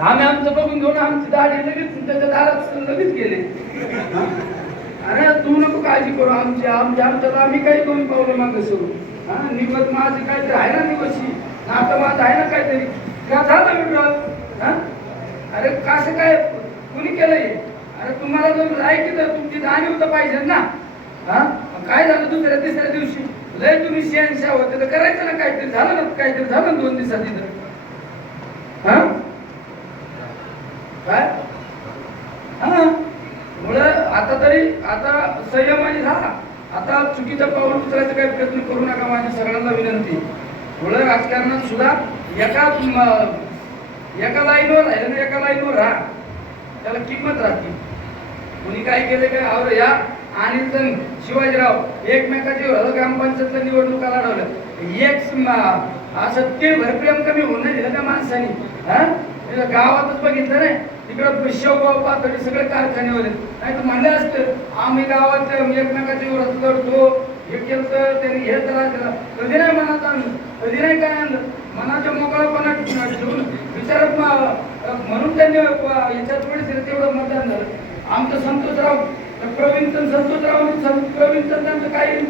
आम्ही आमचं बघून घेऊन आमची दाढी लगेच त्याच्या दारात लगेच गेले. अरे तू नको काळजी करू, आमच्यात आम्ही काही दोन पावलं मागे सुरू, हा निवत माझं काहीतरी आहे ना, निवशी आता माझं आहे ना काहीतरी, का झालं मिळलं? अरे कसं काय कुणी केलंय? अरे तुम्हाला जर लायकी तर तुमची जाणीव तर पाहिजे ना. हा काय झालं दुसऱ्या तिसऱ्या दिवशी लय तुम्ही शहनशाह होते तर करायचं ना, काहीतरी झालं ना, काहीतरी झालं ना 2 दिवसात तिथं. हा काय हा मुळे आता तरी आता संयमाने झाला, आता चुकीचं पाऊल उचलायचा काही प्रयत्न करू नका, माझ्या सगळ्यांना विनंती. मुळे राजकारणात सुद्धा एका लाईनवर राहिलं ना, एका लाईनवर राहा, त्याला किंमत राहते. कोणी काय केलं काय आवड या आणि शिवाजीराव एकमेकाची ग्रामपंचायतच्या निवडणुका लढवल्या, एक असं तीळ भरप्रेम कमी होऊन नाही दिलं त्या माणसाने. हा गावातच बघितलं नाही, तिकडं शेवगाव पातळी सगळे कारखाने होते, नाही तर म्हणलं असतं आम्ही गावात एकमेकाची व्रत करतो, हे केलं त्यांनी हे त्रास दिला, कधी नाही मनात आणलं, कधी नाही काय आणलं, मनाच्या मोकळापणात ठेवून विचारत म्हणून त्यांनी याच्यात थोडी तेवढं मतदान झालं. आमचं संतोषराव प्रवीण त्यांचं काही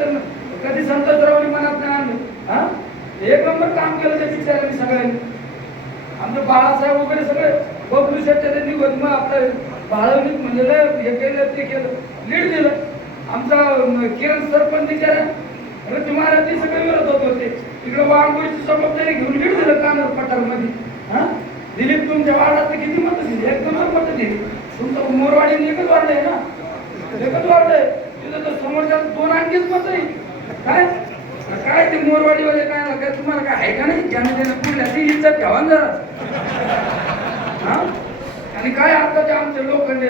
कधी संतोषरावनी मनात नाही आणलं. हा एक नंबर काम केलं त्या विचारांनी सगळ्यांनी. आमचं बाळासाहेब वगैरे सगळे बबलू शेट्टी त्यांनी मग आपलं बाळवणीत म्हणलेलं हे केलं ते केलं, लीड दिलं. आमचा किरण सरपंच विचारा तुम्हाला ते सगळे विरोध होत होते, तिकडे वांगोळीची जबाबदारी घेऊन लीड दिलं कानर पठारमध्ये. हा दिलीप तुमच्या वार्डात किती मतं दिली? 1 नंबर मतं दिली. तुमचं मोरवाडीने एकच वाढलंय ना, एकच वाढलंय तिथं, तर समोरच्या 2 आणखीच मतं आहे. काय काय ते मोरवाडीवाले काय काय तुम्हाला काय आहे का नाही? ज्याने त्याने पुढल्या ती इज्जत ठेवा जरा. हा आणि काय आता ते आमचे लोखंडे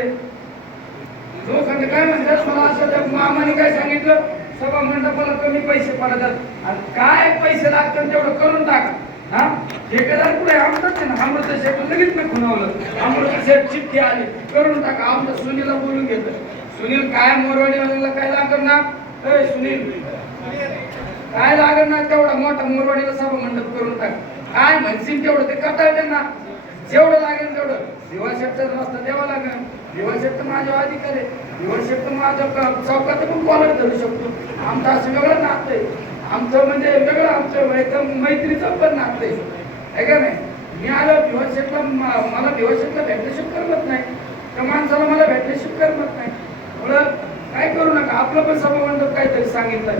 काय म्हणतात, मला असं त्या मामाने काय सांगितलं, सभा मंडपाला कमी पैसे पडतात, आणि काय पैसे लागतात तेवढं करून टाका. हा ठेकेदार कुठे आमचाच आहे ना, अमृत शेठ लगेच मी खुणावलं, अमृत शेठ चिठ्ठी आली करून टाका. आमच्या सुनीलला बोलून घेतलं, सुनील काय मोरवाडीवाल्याला काय लागत ना, सुनील काय लागत ना, तेवढा मोठा मोरवाडीला सभा मंडप करून टाक, काय म्हणशील तेवढं ते करता त्यांना, जेवढं लागेल तेवढं. दिवाशेठचाच रस्ता द्यावा लागेल, दिवाशेठ तर माझ्या अधिकारी आहे, दिवाशेठ तर माझ्या चौकात पण कॉलर धरू शकतो. आमचं असं वेगळं नातं आहे, आमचं म्हणजे वेगळं, आमचं एकदम मैत्रीचं पण नातं आहे का नाही? मी आलो दिवाशेठला, मला दिवाशेठला भेटल्याशिवाय करमत नाही, त्या माणसाला मला भेटल्याशिवाय करमत नाही. म्हणून काय करू नका, आपलं पण सभामंडप काहीतरी सांगितलंय.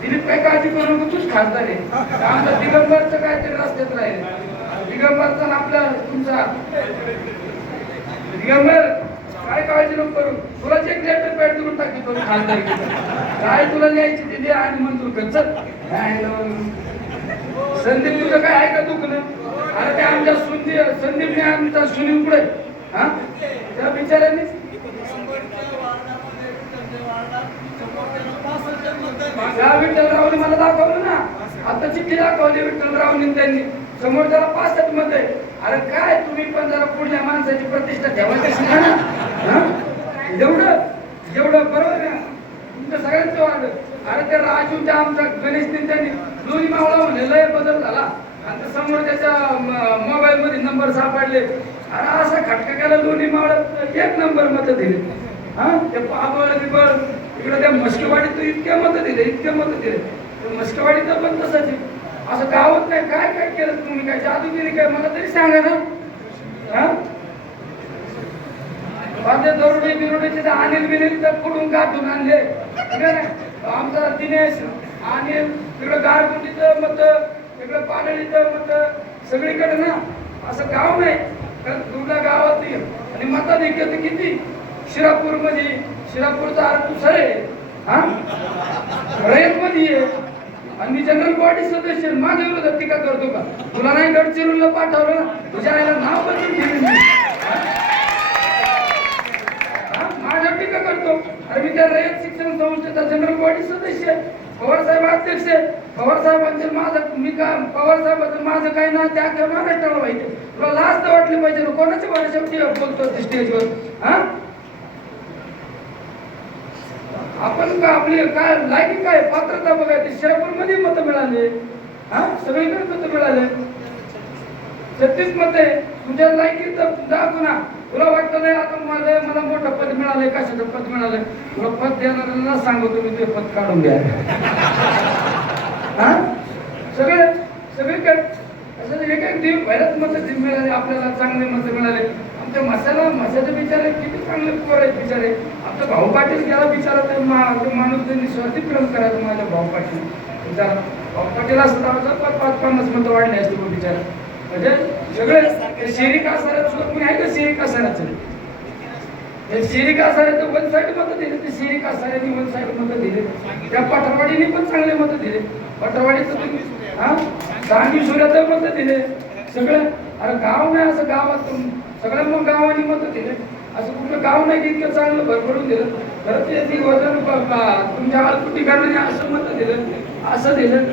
दिलीप काय काळजी करू नको, तूच खासदार आहे. आमचं दिगंबरचं काहीतरी रस्त्यात राहील, दिगंबरचा आपला तुमचा दिगंबर काय काळजी नको करू, तुला एक लेटर पॅड करून टाकी तो खासदार काय तुला लिहायची तिथे आणि मंजूर कर. चल संदीप तुझं काय आहे का दुखणं? अरे ते आमच्या संदीपने आमचा सुनील पुढे हा त्या बिचाऱ्यांनी विठ्ठलरावने मला दाखवलं ना, आता चिठ्ठी दाखवली विठ्ठलरावनी त्यांनी, समोर त्याला 65 मत आहे. अरे काय तुम्ही पण जरा पुढल्या माणसाची प्रतिष्ठा ठेवायची शिका ना. जेवढं बरोबर आहे ना तुमचं सगळ्यांचं वाढलं. अरे त्या राजूच्या आमच्या गणेश त्यांनी दोन्ही मावळा म्हणजे लय बदल झाला आणि त्या समोर त्याच्या मोबाईल मध्ये नंबर सापडले. अरे असा खटका केला दोन्ही मावळ्यात 1 नंबर मत दिले. ते पाबळ बिबळ इकडे त्या मस्कवाडीत इतके मत दिले. मस्कवाडीचं पण तसंच आहे. असं गावात नाही काय काय केलं तुम्ही, काय जादू केली काय मला तरी सांगा ना. दरोडे बिरोडे अनिल बिनिल तर कुठून गाठून आणले. आमचा दिनेश आणि तिकडं गारगुंडीचं मत, तिकडं पाडळीचं मत, सगळीकडे ना असं गाव नाही दुर्गा गावात आणि मतात एक किती शिरापूर मध्ये शिरापूरचा अर्थ सरे रयत मध्ये आणि मी जनरल बॉडी सदस्य माझ्या विरोधात टीका करतो का? तुला नाही गडचिरोलीला पाठवलं तुझ्या आईला नाव बदलून घेऊन माझ्यावर टीका करतो. अरे मी त्या रयत शिक्षण संस्थेचा जनरल बॉडी सदस्य आहे. पवार साहेब अध्यक्ष आहे. पवार साहेबांचे माझं मी काय पवार साहेबांचं माझं काही ना त्या महाराष्ट्राला पाहिजे. तुला लाज तर वाटली पाहिजे. कोणाच्या भाषेवरती बोलतो स्टेजवर? आपण का आपली काय लायकी काय पात्रता बघायची. शिरापूर मध्ये मत मिळाले, सगळीकडे मत मिळाले. 36 मत आहे तुझ्या लायकी तर दाखव ना. तुला वाटतं नाही आता मला मोठं पद मिळालंय, कशाचं पद मिळालंय? तुला पद देणाऱ्यांना सांगतो तुम्ही ते पद काढून घ्या. सगळीकडे असं एक देव भैरत मत मिळाले, आपल्याला चांगले मत मिळाले. आमच्या मसाचे बिचारे किती चांगले पोर आहेत बिचारे. आमचा भाऊ पाटील गेला बिचारा ते माणूस त्यांनी स्वार्थी प्रेम करायचं माझ्या भाऊ पाटील बिचारा. भाऊ पाटील असं 50 मतं वाढले असते बिचारा. म्हणजे सगळे शेरी कासाऱ्यात सुद्धा कुणी आहे का? शेरी कासाऱ्याचं शेरी कासाऱ्याचं 1 साईड मतं दिले. ते शेरी कासाऱ्याने 1 साईड मतं दिले. त्या पटरवाडीने पण चांगले मतं दिले. पटरवाडीचं तुम्ही सांगी सूर्याचं मतं दिले सगळं. अरे गाव नाही असं गावात सगळ्या मग गावाने मतं दिले. असं कुठलं गाव नाही की इतकं चांगलं भरभरून दिलं. तर ते वजन तुमच्या अल्प ठिकाणी असं मतं दिलं, असं दिलं.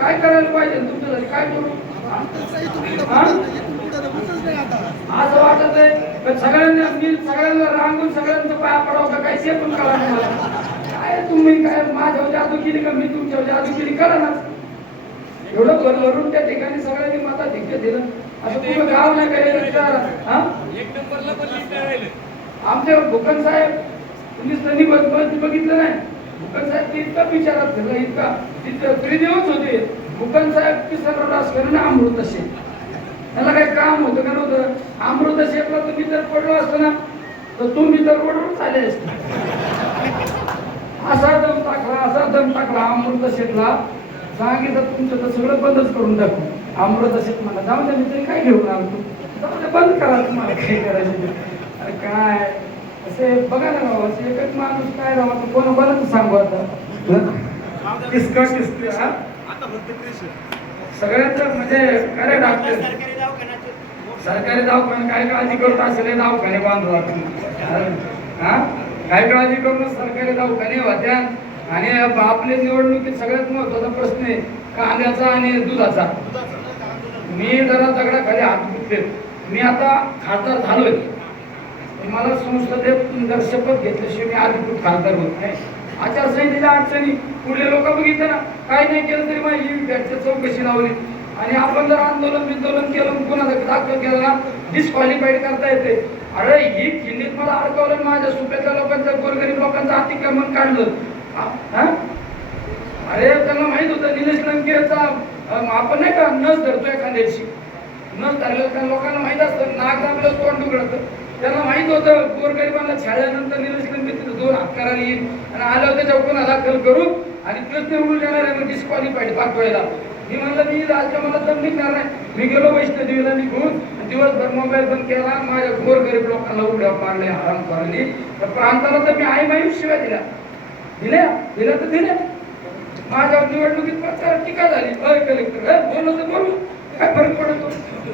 काय करायला पाहिजे तुमच्यासाठी? काय करू? असं वाटत आहे सगळ्यांना रांगून सगळ्यांचं पाया पडावं का काय ते पण कळा नाही मला. काय तुम्ही काय माझ्यावर जादू केली का मी तुमच्यावर जादू केली करा ना. एवढं भरभरून त्या ठिकाणी सगळ्यांनी मताधिक्य दिलं. असं तुम्ही गाव नाही काय आमच्या भूकन साहेब तुम्ही त्यांनी बघितलं नाही. भूकन साहेब इतका विचारात झालं, इतका तिथं त्रिदेवच होते. भूकन साहेब की सर्वरास करून अमृत शेत त्याला काही काम होतं का नव्हतं? अमृत शेतला तुम्ही जर पडलो असतो ना तर तुम्ही तर रोडवर चालले असते. असा दम टाकला अमृत शेतला. सांगितलं तुमचं तर सगळं बंदच करून टाकू. अमृत शेत मला जाऊ द्या, मी तरी काय घेऊन आलो जाऊ बंद करा तुम्हाला काय करायचं. अरे काय असे बघा ना राव, असे एकच माणूस काय राव कोणाला सांगू आता सगळ्यांच म्हणजे काय डॉक्टर सरकारी दवाखाने काय काळजी करत असेल दवाखाने बांधला काय काळजी करून सरकारी दवाखाने होत्या. आणि आपल्या निवडणुकीत सगळ्यात महत्वाचा प्रश्न आहे कांद्याचा आणि दुधाचा. मी जरा दगडाखाली हात गुंतले. मी आता खासदार झालोय. मला संसदेत शपथ घेतल्याशिवाय मी अधिकृत खासदार होत नाही. आचारसंहितेच्या अडचणी पुढले लोक बघितले ना, काही नाही केलं तरी माझी चौकशी लावली. आणि आपण जर आंदोलन केलं कोणाचा दाखल केला ना डिस्क्वालिफाईड करता येते. अरे ही खिंडीत मला अडकवलं, माझ्या सुप्यातल्या लोकांचं गोरगरीब लोकांचं अतिक्रमण काढलं. अरे त्यांना माहित होतं निलेश लंकेचा आपण नाही का नस धरतोय एखाद्याशी नस धरलं त्या लोकांना माहित असतं नाक दाबलं तोंड उघडतं. त्यांना माहित होतं गोरगरिबांना छाळल्यानंतर निलेश लंके तिथे 2 हात करायला येईल आणि आलं होतं त्याच्यावर गुन्हा दाखल करू आणि तेच निवडून येणार आहे डिस्क्वालिफाईड पाठवायला. मी म्हणलं मी राजकारणाला दम निघणार नाही. मी गेलो वैष्णोदेवीला निघून दिवसभर मोबाईल बंद केला. माझ्या गोरगरीब लोकांना उड्या मारले आराम करली. तर प्रांताला तर मी आई मायूस शिवाय दिल्या तर दिल्या. माझ्या निवडणुकीत प्रचार टीका झाली. कलेक्टर बोललो तर बोलू काय फरक पडतो.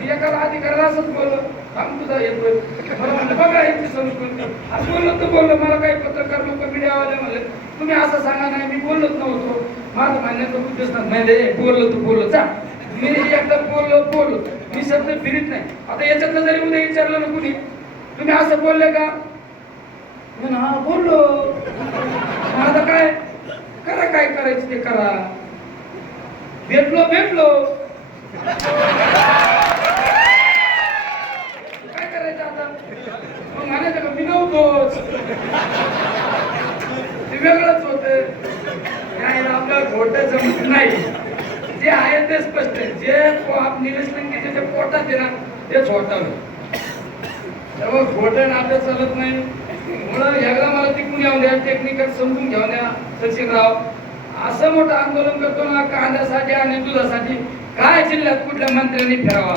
एखादा अधिकाऱ्याला असंच बोललो काम तुझा येतोय मला म्हणलं बघा यांची संस्कृती असं बोललो तर बोललो. मला काही पत्रकार लोक मीडियावाले म्हणले तुम्ही असं सांगा नाही मी बोललोच नव्हतो. माझं म्हणण्याचा उद्देश नाही बोललो तर बोललो जा मी एकदा बोललो मी शब्द फिरीत नाही. आता याच्यातलं जरी उद्या विचारलं ना कुणी तुम्ही असं बोलले का, हा बोललो. आता काय करा, काय करायचं ते करा. भेटलो काय करायचं आता. मग म्हणायचं का मी नव्हतोच, ते वेगळंच होत. आपल्याला खोटं जमत नाही. जे आहे ते स्पष्ट आहे. जे निलेश लंकेच्या जे पोटात आहे ना तेच होटावं. तेव्हा खोटं नाटक चालत नाही. म्हणून एकदा मला तिकून येऊन द्या, टेक्निकल समजून घेऊन द्या. सचिनराव असं मोठं आंदोलन करतो ना कांद्यासाठी आणि दुधासाठी, काय जिल्ह्यात कुठल्या मंत्र्यांनी फिरावा.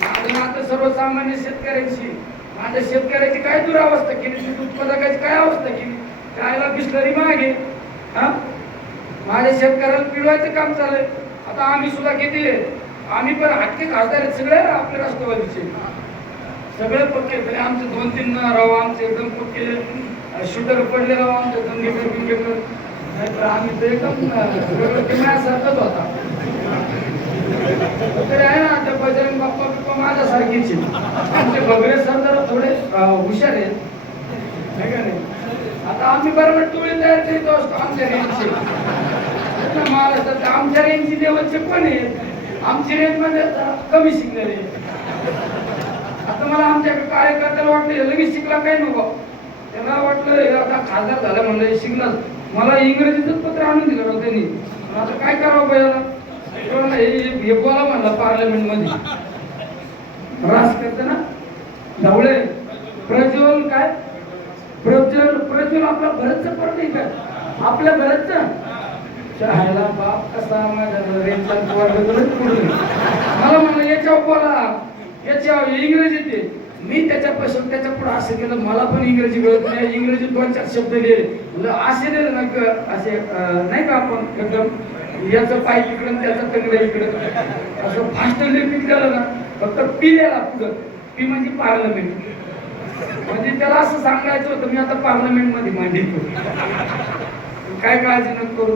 माझं आता सर्वसामान्य शेतकऱ्यांची, माझ्या शेतकऱ्याची काय दुरावस्था केली, दूध उत्पादकाची काय अवस्था केली, कायला बिस्लरी मागे. माझ्या शेतकऱ्याला पिळवायचं काम चाललंय. आता आम्ही सुद्धा किती, आम्ही पण हटके खासदार आहेत सगळे आपल्या राष्ट्रवादीचे, सगळे पक्के. तरी आमचे 2-3 राव आमचे एकदम पक्के शूटर पडले राव आमचे दंगेकर. नाहीतर आम्ही तर एकदम माझ्यासारखंच होता. तरी आहे ना त्या बजरंग बाप्पा माझ्यासारखीच. आमचे बगरे सर जरा थोडे हुशार आहेत का नाही. आता आम्ही बरोबर टोळी तयार करीत असतो आमच्या रेंजचे. महाराष्ट्रात आमच्या रेंजची लेवलचे कोण आहेत, आमची रेंज मध्ये कमी शिकणारे. आता मला आमच्या कार्यकर्त्याला वाटलं लगेच शिकला काय नको, त्याला वाटलं आता खासदार झाला म्हणलं शिकलाच. मला इंग्रजीचंच पत्र आणून दिलं होतं त्यांनी. आता काय करावं पाहिजे, हे बोला म्हणलं पार्लमेंट मध्ये. रास करते ना ढवळे प्रज्वल काय प्रज्वल आपला भरतचं पडते का, आपल्या भरतचं चहायला बाप कसा माझ्या मला म्हणलं याच्यावर बोला, याच्यावर इंग्रजीत आहे. मी त्याच्यापासून त्याच्या पुढे असं केलं, मला पण इंग्रजी कळत नाही. इंग्रजी 2-4 शब्द लिहिले असे दिले ना असे नाही का आपण एकदम याचं पाय इकडं त्याचं तंगडं इकडं असं फास्ट लिपिक केलं ना. फक्त पी लिहिला पुढं, पी म्हणजे पार्लमेंट. म्हणजे त्याला असं सांगायचं होतं मी आता पार्लमेंट मध्ये मांडतो. काय काळजी नको करू.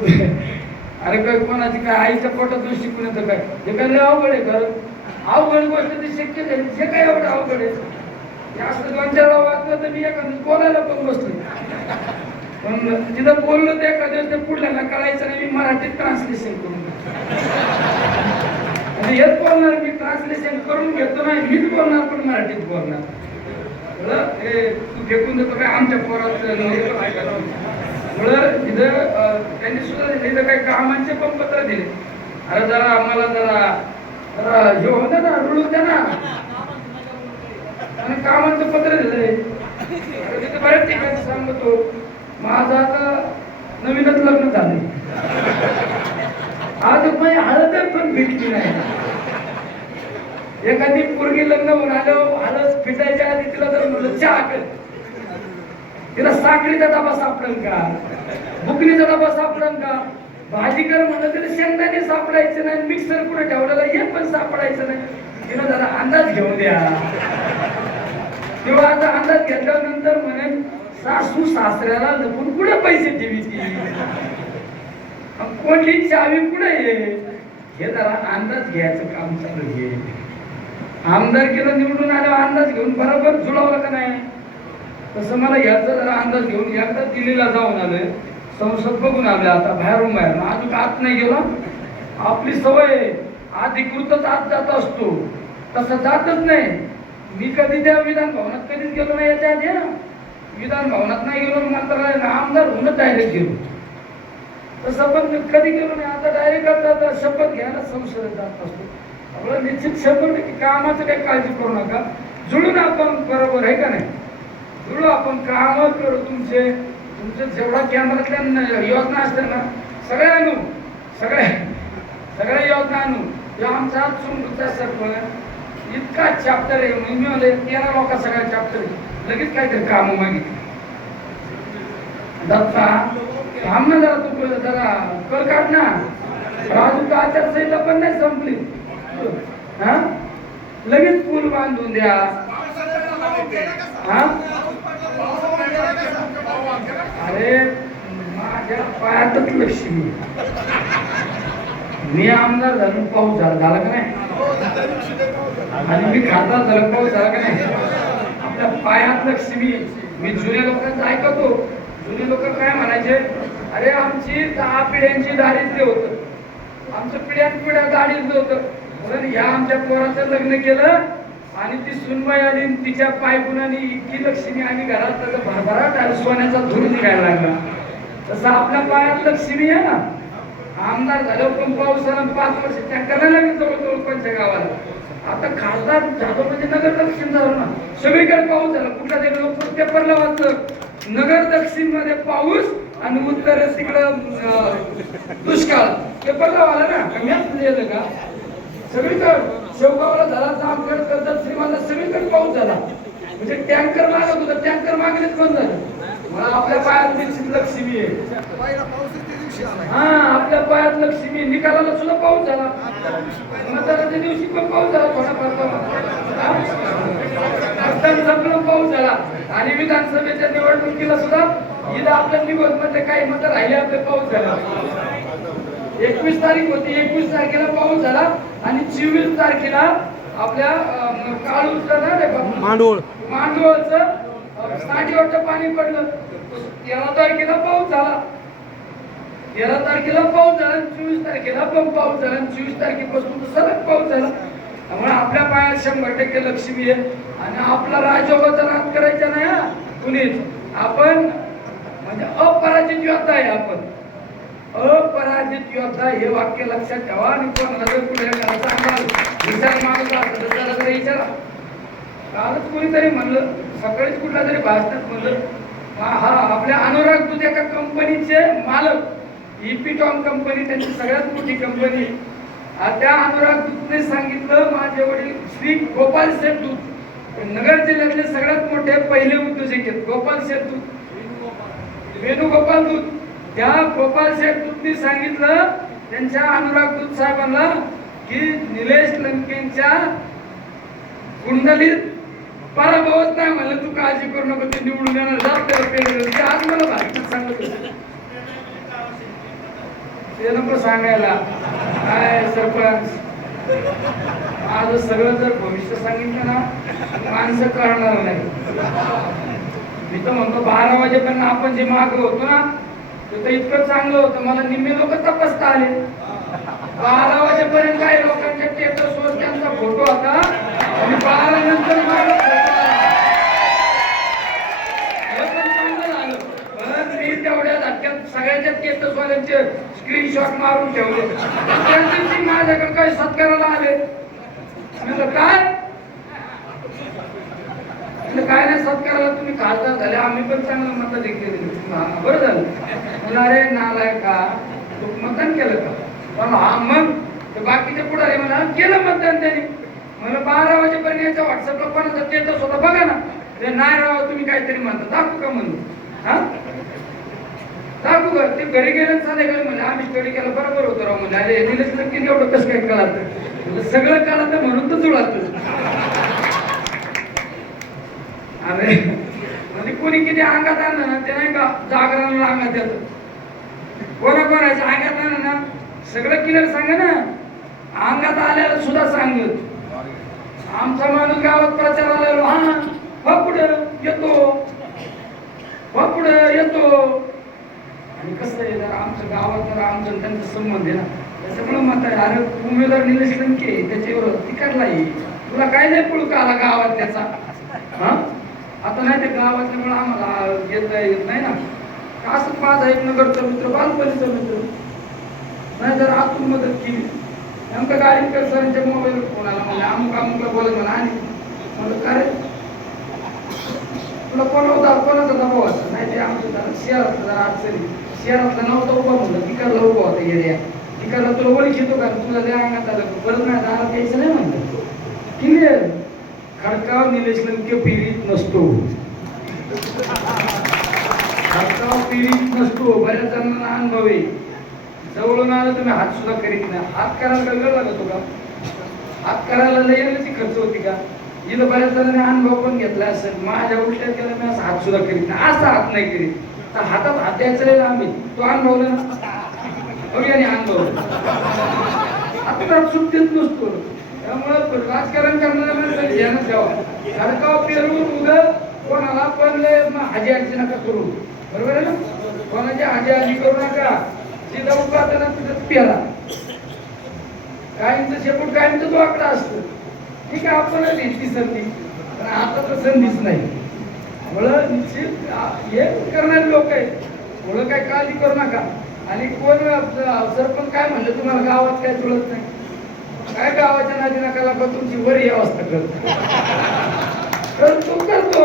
अरे काय कोणाची काय आईच्या पोटात दोष शिकून येतं काय, हे काय लय अवघड आहे. खरं अवघड गोष्ट ती शक्य झाली, जे काय एवढं अवघड आहे. जास्त 2-4 वाचलं तर मी एखादं बोलायला पण बसलो, पण तिथं बोललो तर एखाद्या ते पुढल्याला कळायचं नाही. मी मराठीत ट्रान्सलेशन करून म्हणजे हेच बोलणार, मी ट्रान्सलेशन करून घेतो नाही, मीच बोलणार पण मराठीत बोलणार. हे तू फेकून देतो काय आमच्या पोरात. इथं त्यांनी सुद्धा इथं काही कामांचे पण पत्र दिले. अरे जरा आम्हाला जरा हे होतं ना रुळून द्या ना, आणि कामांचं पत्र दिलंय. तिथे बऱ्याच ठिकाणी सांगतो माझं आता नवीनच लग्न झालंय, आज माझी हळद पण भेटली नाही. एखादी पोरगी लग्न होऊन आलं, हळद फिटायच्या आधी तिला जर म्हणलं चहा कर, तिला साखरेचा डबा सापडेल का, बुकलीचा डबा सापडेल का, भाजी कर म्हणलं तरी शेंगदाणे सापडायचं नाही, मिक्सर कुठे ठेवलेला हे पण सापडायचं नाही. तिला जरा अंदाज घेऊन द्या. किंवा आता अंदाज घेतल्यानंतर म्हणेन सासू सासऱ्याला लपून कुठे पैसे ठेवी, कोणली चावी कुठे आहे, हे जरा अंदाज घ्यायचं काम चालू आहे. आमदार केलं निवडून आल्यावर अंदाज घेऊन बरोबर जुळवलं का नाही, तसं मला याचा जरा अंदाज घेऊन एकदा दिल्लीला जाऊन आलोय, संसद बघून आले. आता बाहेरून बाहेर अजून आत नाही गेलो. आपली सवय अधिकृतच आत जात असतो, तसं जातच नाही. मी कधी त्या विधान भवनात कधीच गेलो नाही. याच्या आधी विधान भवनात नाही गेलो, मात्र आमदार होऊन डायरेक्ट गेलो. तसं पण कधी गेलो नाही. आता डायरेक्ट आता शपथ घ्यायला संसदेत जात असतो. आपलं निश्चित 100% कामाचं काही काळजी करू नका. जुळून आपण बरोबर आहे का नाही, जुळू आपण काम करू. तुमचे जेवढा केंद्रातल्या योजना असतात ना सगळ्या आणू, सगळ्या योजना आणू. आमचा चुंबूचा सरपंच इतका चॅप्टर आहे, मी म्हणले 13 लोक सगळ्या चॅप्टर लगेच काहीतरी काम मागितली. दत्ता थांब ना जरा, तू जरा कर काढ ना. राजू आचारसंहिता पण नाही संपली, हा लगेच पूल बांधून द्या. हा अरे माझ्या पायातच लक्ष्मी, मी आमदार झालो पाऊस झाला का नाही आणि मी खासदार झालो पाऊस झाला का नाही आपल्या पायात लक्ष्मी मी जुन्या लोकांचं ऐकतो जुने लोक काय म्हणायचे अरे आमची 10 पिढ्यांची दारिद्र्य होतं आमचं पिढ्यानपिढ्या दारिद्र्य होतं म्हणून ह्या आमच्या पोराचं लग्न केलं आणि ती सुनबाई आली तिच्या पायगुणाने इतकी लक्ष्मी आणि घरात त्याचा भरभराट आणि सोन्याचा धूर निघायला लागला तसं आपल्या पायात लक्ष्मी आहे ना आमदार झालं पण पावसाला 5 वर्ष टँकरला लागेल जवळजवळ पंच गावाला आता खासदार झालो म्हणजे नगर दक्षिण झालं ना सगळीकडे पाऊस झाला कुठला तरी लोक पेपरला वाचलं नगर दक्षिण मध्ये पाऊस आणि उत्तर तिकडं दुष्काळ पेपरला आला ना कमी लिहिलं का सगळीकडे शेवगावला झाला जामखेड कर्जत श्रीमानला सगळीकडे पाऊस झाला म्हणजे टँकर मागत होतं टँकर मागणेच बंद झालं मला आपल्या पायात लक्ष्मी आहे हा आपल्या पायात लक्ष्मी निकालाला सुद्धा पाऊस झाला मतदानाच्या दिवशी पण पाऊस झाला थोडाफार संपलं पाऊस झाला आणि विधानसभेच्या निवडणुकीला सुद्धा इथं आपल्या निवड मध्ये काही मत राहिले आपले पाऊस झाला 21 तारीख होती 21 तारखेला पाऊस झाला आणि 24 तारखेला आपल्या काळूचं मांडवळचं साठीवरचं पाणी पडलं 13 तारखेला पाऊस झाला 13 तारखेला पाऊस झाला 24 तारखेला पण पाऊस झाला 24 तारखेपासून सलग पाऊस झाला त्यामुळे आपल्या पायात 100% लक्ष्मी आहे आणि आपला राजयोगाचा नाद करायचा नाही कुणीच आपण म्हणजे अपराजित योद्धा आहे आपण अपराजित योद्धा हे वाक्य लक्षात ठेवा आणि कोणाला जर कुठे चांगला विचार मागला तर त्याला विचारा कालच कोणीतरी म्हणलं सकाळीच कुठला तरी भाषणात म्हणलं हा आपल्या अनुराग दूध एका कंपनीचे मालक इपिटॉन कंपनी त्यांची सगळ्यात मोठी कंपनी त्या अनुराग दूधने सांगितलं माझे वडील श्री गोपाल शेठ दूध नगर जिल्ह्यातले सगळ्यात मोठे पहिले उद्योजक आहेत गोपाल शेठ दूध वेणुगोपाल दूध त्या गोपाल शेठ दूधने सांगितलं त्यांच्या अनुराग दूध साहेबांना की निलेश लंकेंच्या कुंडलीत पराभवच नाही म्हणलं तू काळजी करू नको ते निवडून येणार आज मला भाषणात सांगत ते नको सांगायला काय सरपंच आज सगळं जर भविष्य सांगितलं ना माणसं करणार नाही मी तर म्हणतो 12 वाजेपर्यंत आपण जे माग होतो ना तर इतकं चांगलं होतं मला निम्मे लोक तपासता आले 12 वाजेपर्यंत काही लोकांच्या स्टेटसवर त्यांचा फोटो होता आणि 12 नंतर माझा चांगलं झालं परत मी तेवढ्या धक्क्यात सगळ्यांच्या स्टेटसवाल्यांचे स्क्रीनशॉट मारून ठेवले त्यांची माझ्याकडे काही सत्काराला आले म्हटलं काय नाही सत्काराला तुम्ही खासदार झाले आम्ही पण चांगलं मत देखील बरं झालं म्हणलं अरे नालाय का तू मतदान केलं का पण हा मग बाकीचे पुढारी म्हणा केलं मतदान त्यांनी म्हणलं 12 वाजेपर्यंत याच्या व्हॉट्सअपला कोणाचा स्टेटस होता बघा ना ते नाही राव तुम्ही काहीतरी म्हणता दाखवू का म्हणून हा दाखवू का ते घरी गेले संध्याकाळी म्हणले आम्ही स्टडी केलं बरोबर होतं राव म्हणजे अरे निलेश नक्की एवढं कसं काय कळालं सगळं कळालं म्हणून तर जुळालं अरे म्हणजे कोणी किती अंगात आणलं ना ते नाही का जागरणाला अंगात येतं कोणाच्या अंगात आणलं ना सगळं क्लिअर सांगा ना अंगात आल्याला सुद्धा सांगत आमचा माणूस गावात प्रचाराला हा पुढे येतो आणि कसं आहे जर आमच्या गावात तर आमचं त्यांचा संबंध आहे ना त्याच्यामुळे मत आहे अरे उमेदवार निलेश लंके त्याच्यावर तिकडला येईल तुला काय नाही पळू का आला गावात त्याचा हा आता नाही ते गावातल्यामुळे आम्हाला येत नाही ना असंच माझा एक नगरचा मित्र बालपणीचा मित्र नाही जर आतून मदत केली नेमकं गाडीकर सरांच्या मोबाईल फोन आला म्हणजे अमुकला बोलत म्हणा आणि म्हणलं काय तुला कोणाचा दबाव होता नाही ते आमचं शहरातलं जरा अडचणी शहरातला नव्हता उभा म्हणलं तिकडला उभा होता एरिया तिकडला तुला ओळख येतो का तुला त्या अंगात आलं परत नाही दारात यायचं नाही म्हणलं क्लिअर खडकाव निलेश लंके पीडित नसतो खडकाव पीडित नसतो बऱ्याच जणांना अनुभव आहे जवळून आलं तुम्ही हात सुद्धा करीत नाही हात करायला वेळ लागतो का हात करायला लई खर्च होती का इथं बऱ्याच जणांनी अनुभव पण घेतला असेल माझ्या उलट्या केला मी असं हात सुद्धा करीत नाही असा हात नाही करीत तर हातात हात द्यायचा आम्ही तो अनुभवला ना अनुभव सुट्टीत नसतो. त्यामुळे राजकारण करणाऱ्या माणसाला ध्यानात ठेवा. खडकाव पेरून उगं कोणाला पण हाजी आजी नका करू. बरोबर आहे ना? कोणाची हाजी आजी करू नका. जिथं उभारताना तिथं पेरा. काहींचं शेपूट काहींचं तो आकडा असतो. ठीक आहे, आपणच घेतली संधी, पण आता तर संधीच नाही. मुळं निश्चित हे करणारे लोक आहेत. मुळं काय काळजी करू नका. आणि कोण सरपंच काय म्हणलं तुम्हाला गावात काय जुळत नाही, काय गावाच्या नादी नका लागतो, तुमची वरी अवस्था करतो करतो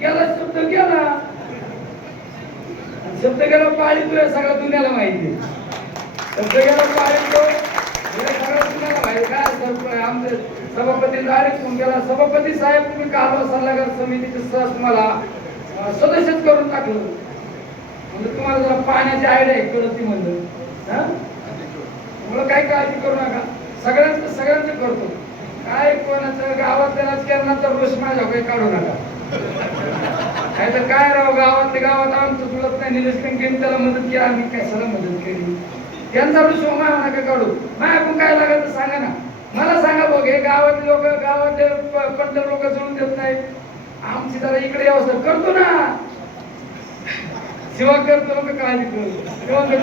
गेला शब्द गेला. शब्द गेला पाळीतोय सगळ्या दुनियाला माहिती. शब्द गेला पाळीतो सगळ्या दुनियाला माहिती. काय आमचे सभापती डायरेक्ट फोन केला, सभापती साहेब तुम्ही कालवा सल्लागार समितीचे तुम्हाला सदस्यच करून टाकलं. म्हणजे तुम्हाला जरा पाण्याची आयडिया कळत म्हणलं. मला काही काळजी करू नका. सगळ्यांचं करतो. काय कोणाचं गावातल्या राजकारणाचा रोष माझ्या काही काढू नका. नाही तर काय राव, गावातल्या गावात आमचं जुळत नाही, निलेश कंकेने त्याला मदत केली, आम्ही कशाला मदत केली. त्यांचा रोष माझ्या नका काढू. नाही आपण काय लागत तर सांगा ना, मला सांगा बघ. हे गावातले लोक, गावातले पंढर लोक जुळून देत नाही. आमची जरा इकडे व्यवस्था करतो ना, सेवा करतो. लोक काळजी करू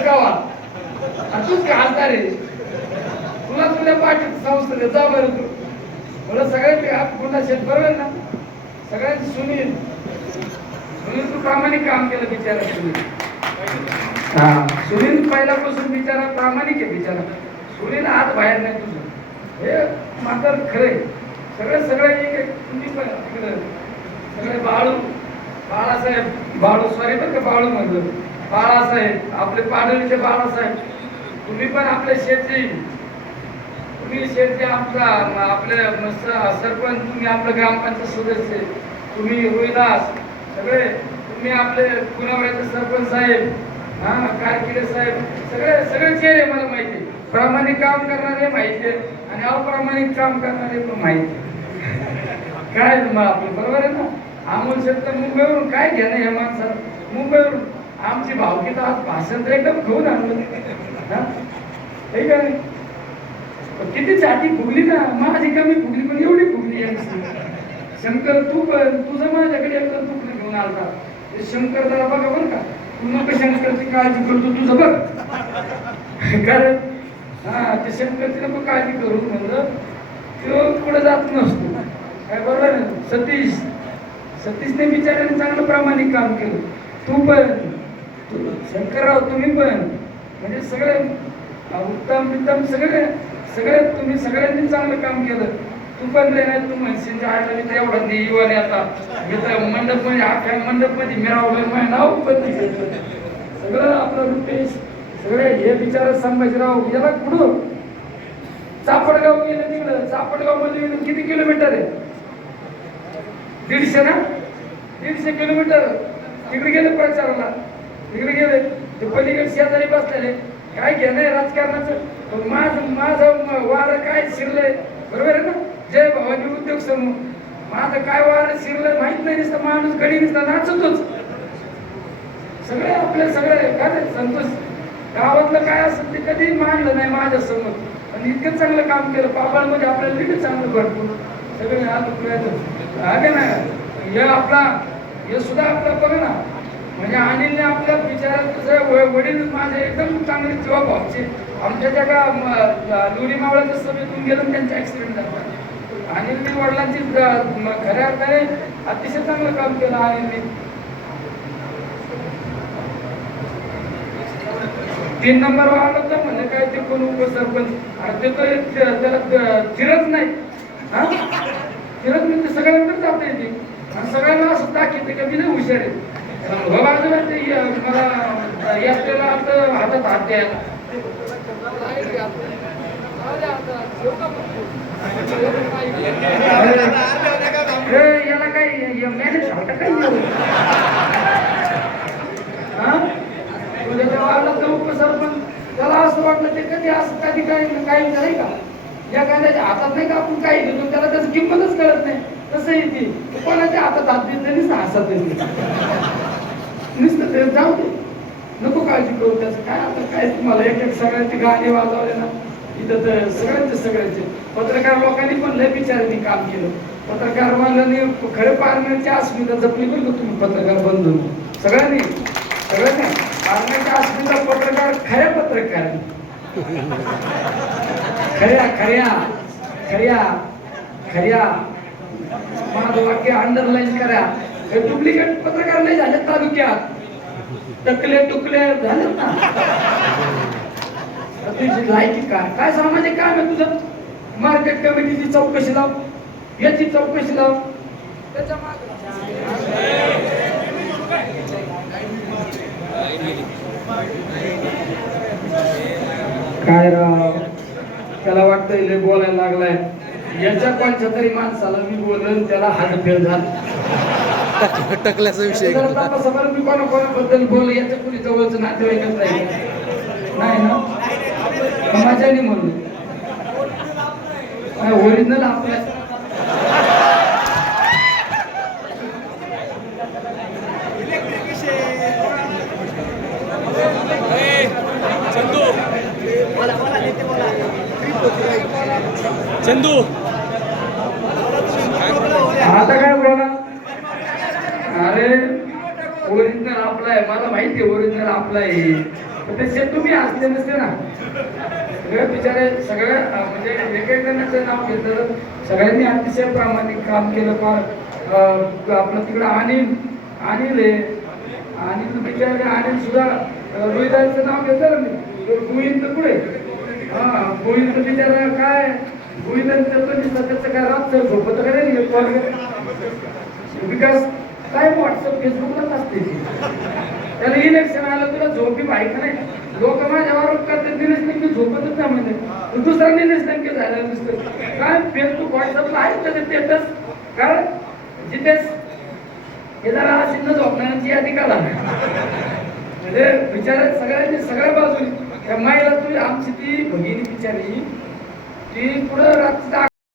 गावा तूच खासदार आहे, तुला तुझ्या पाठीत संस्था जा बरं. तू मला सगळ्यांनी पुन्हा शेत बरोबर ना, सगळ्यांची सुनील तू प्रामाणिक काम केलं बिचारा. सुनील पहिल्यापासून बिचारा प्रामाणिक आहे. बिचारा सुनील हात बाहेर नाही तुझं, हे मात्र खरंय. सगळे एक तुम्ही पण तिकडं सगळे बाळासाहेब सॉरी बरं का, बाळू म्हणलं बाळासाहेब, आपले पाडळीचे बाळासाहेब. तुम्ही पण आपले शेती, तुम्ही शेती आमचा आपले सरपंच, तुम्ही आपलं ग्रामपंचायत सदस्य, तुम्ही रोहिदास, सगळे तुम्ही आपले पुण्यावरचे सरपंच साहेब, कारकिरे साहेब, सगळे चेहरे मला माहिती. प्रामाणिक काम करणारे माहिती आणि अप्रामाणिक काम करणारे पण माहिती. काय मग आपलं बरोबर आहे ना. अमोल शेठ तर मुंबईवरून काय घेणं या माणसाला, मुंबईवरून. आमची भावकी तर आज भाषण तर एकदम घेऊन आणलं. हे काय किती चाटी फुगली ना, माझी कमी फुगली पण एवढी फुगली यांची. शंकर तू पण तुझं माझ्याकडे एकदम तुकडे घेऊन आलता. शंकर जरा बघा बरं का, तू नको शंकरची काळजी करतो तुझं बघ. कारण ते शंकरची नको काळजी करू म्हणलं, तो पुढे जात नसतो. काय बरोबर आहे. सतीशने बिचाराने चांगलं प्रामाणिक काम केलं. तू पण शंकरराव तुम्ही पण, म्हणजे सगळे उत्तम सगळे तुम्ही सगळ्यांनी चांगलं काम केलं. तू पण नाही तू म्हणशील आयला मी एवढा युवाने आता मी तर मंडप मध्ये अख्या मंडप मध्ये मिळवलं माझं नाव पण सगळं आपलं रुपेश, सगळे हे बिचारा संभाजीराव याला कुठं चापडगाव गेलं तिकडं. चापडगाव मध्ये किती किलोमीटर आहे? 150 ना, 150 किलोमीटर. तिकडे गेले प्रचाराला, तिकडे गेले. ते पलीकडे शेजारी बसलेले. काय घेणं राजकारणाचं. माझं वार काय शिरलंय बरोबर आहे ना. जय भवानी उद्योग समूह, माझं काय वार शिरलंय माहित नाही. नुसतं माणूस गडी नुसतं नाचतोच. सगळे आपले सगळे काय संतोष गावातलं काय असेल ते कधी मांडलं नाही माझ्या समोर. आणि इतकं चांगलं काम केलं. पाबळमध्ये आपल्याला इतकं चांगलं भरपूर सगळे आहे ना. हे आपला हे सुद्धा आपला बघा ना, म्हणजे अनिलने आपल्या विचारात वडील माझे एकदम चांगले जीवा भावचे. आमच्या त्या लुरी मावळ्याच्या सभेतून गेलो त्यांचा ऍक्सिडेंट झाला. अनिलने वडिलांची खऱ्या अर्थाने अतिशय चांगलं काम केलं अनिलने. 3 नंबर आलं तर म्हणजे काय ते कोण उपसरपंच ते त्याला चिरत नाही. चिरत म्हणजे सगळ्यांकडे जाता येते आणि सगळ्यांना असं दाखवते का मी नाही हुशार आहे. बाजूला ते मला यात्रेला हातात हात द्यायला याला काही मॅनेज होतं काही उपसरपंच त्याला असं वाटलं ते कधी असं कधी काही नाही का. या कांद्याच्या हातात नाही का आपण काही घेतो त्याला त्याची किंमतच कळत नाही. तसं येते कोणाच्या हातात हात देत नाही, हसत नुसतं ते जाऊ दे, नको काळजी करू त्याचं काय. आता काय तुम्हाला एक सगळ्यांची गाणी वाजवले ना, तिथं तर सगळ्यांचे पत्रकार लोकांनी पण लय बिचारांनी काम केलं. पत्रकार वाल्यांनी खरं पारण्याची अस्मिता जपली बरं का तुम्ही, पत्रकार बंधू सगळ्यांनी पारण्याची अस्मिता पत्रकार खऱ्या पत्रकार खऱ्या खऱ्या खऱ्या खऱ्या माझं वाक्य अंडरलाईन करा. डुप्लिकेट पत्रकार नाही झाले तालुक्यात, टकले टुकले झाले ना. तुझी लायकी काय सामाजिक काम आहे तुझं? मार्केट कमिटीची चौकशी लाव, याची चौकशी लाव, त्याच्या काय राव, त्याला वाटतंय लय बोलायला लागलाय. याच्या कोणत्या तरी माणसाला मी बोलन त्याला हात फेल झाला टकल्याचा विषय मी कोणाबद्दल बोल, याच्या कुणी जवळच नातेवाईकच नाही ना, माझ्याने म्हणून ओरिजिनल आपल्या चंदू आता काय बोला. अरे ओरिजिनल आपला आहे, मला माहिती आहे ओरिजिनल आपला आहे. तसे तुम्ही असले नसते ना. सगळे बिचारे सगळ्या म्हणजे एकेकाचं नाव घेतलं. सगळ्यांनी अतिशय प्रामाणिक काम केलं. फार आपलं तिकडं अनिल बिचारे अनिल सुद्धा रोहिदाचं नाव घेतलं ना मी. गोविंद पुढे गोविंद बिचारा काय गोविंदांचं त्याचं काय रात झोपत का नाही. विकास काय व्हॉट्सअप फेसबुकलाच असते. त्याला इलेक्शन आलं तुला झोपी माहिती नाही. लोक माझ्यावर करते दिनेश लंके झोपतच नाही म्हणजे दुसरा दिनेश लंके झाला नसतं. काय फेसबुक व्हॉट्सअपला आहे त्याचे स्टेटस. कारण जिथेच हे जरा अशी झोपण्याची यादी काढा म्हणजे बिचारा सगळ्यांनी सगळ्या बाजूने त्या माईला तुझी आमची ती भगिनी बिचारी ती पुढं रात्री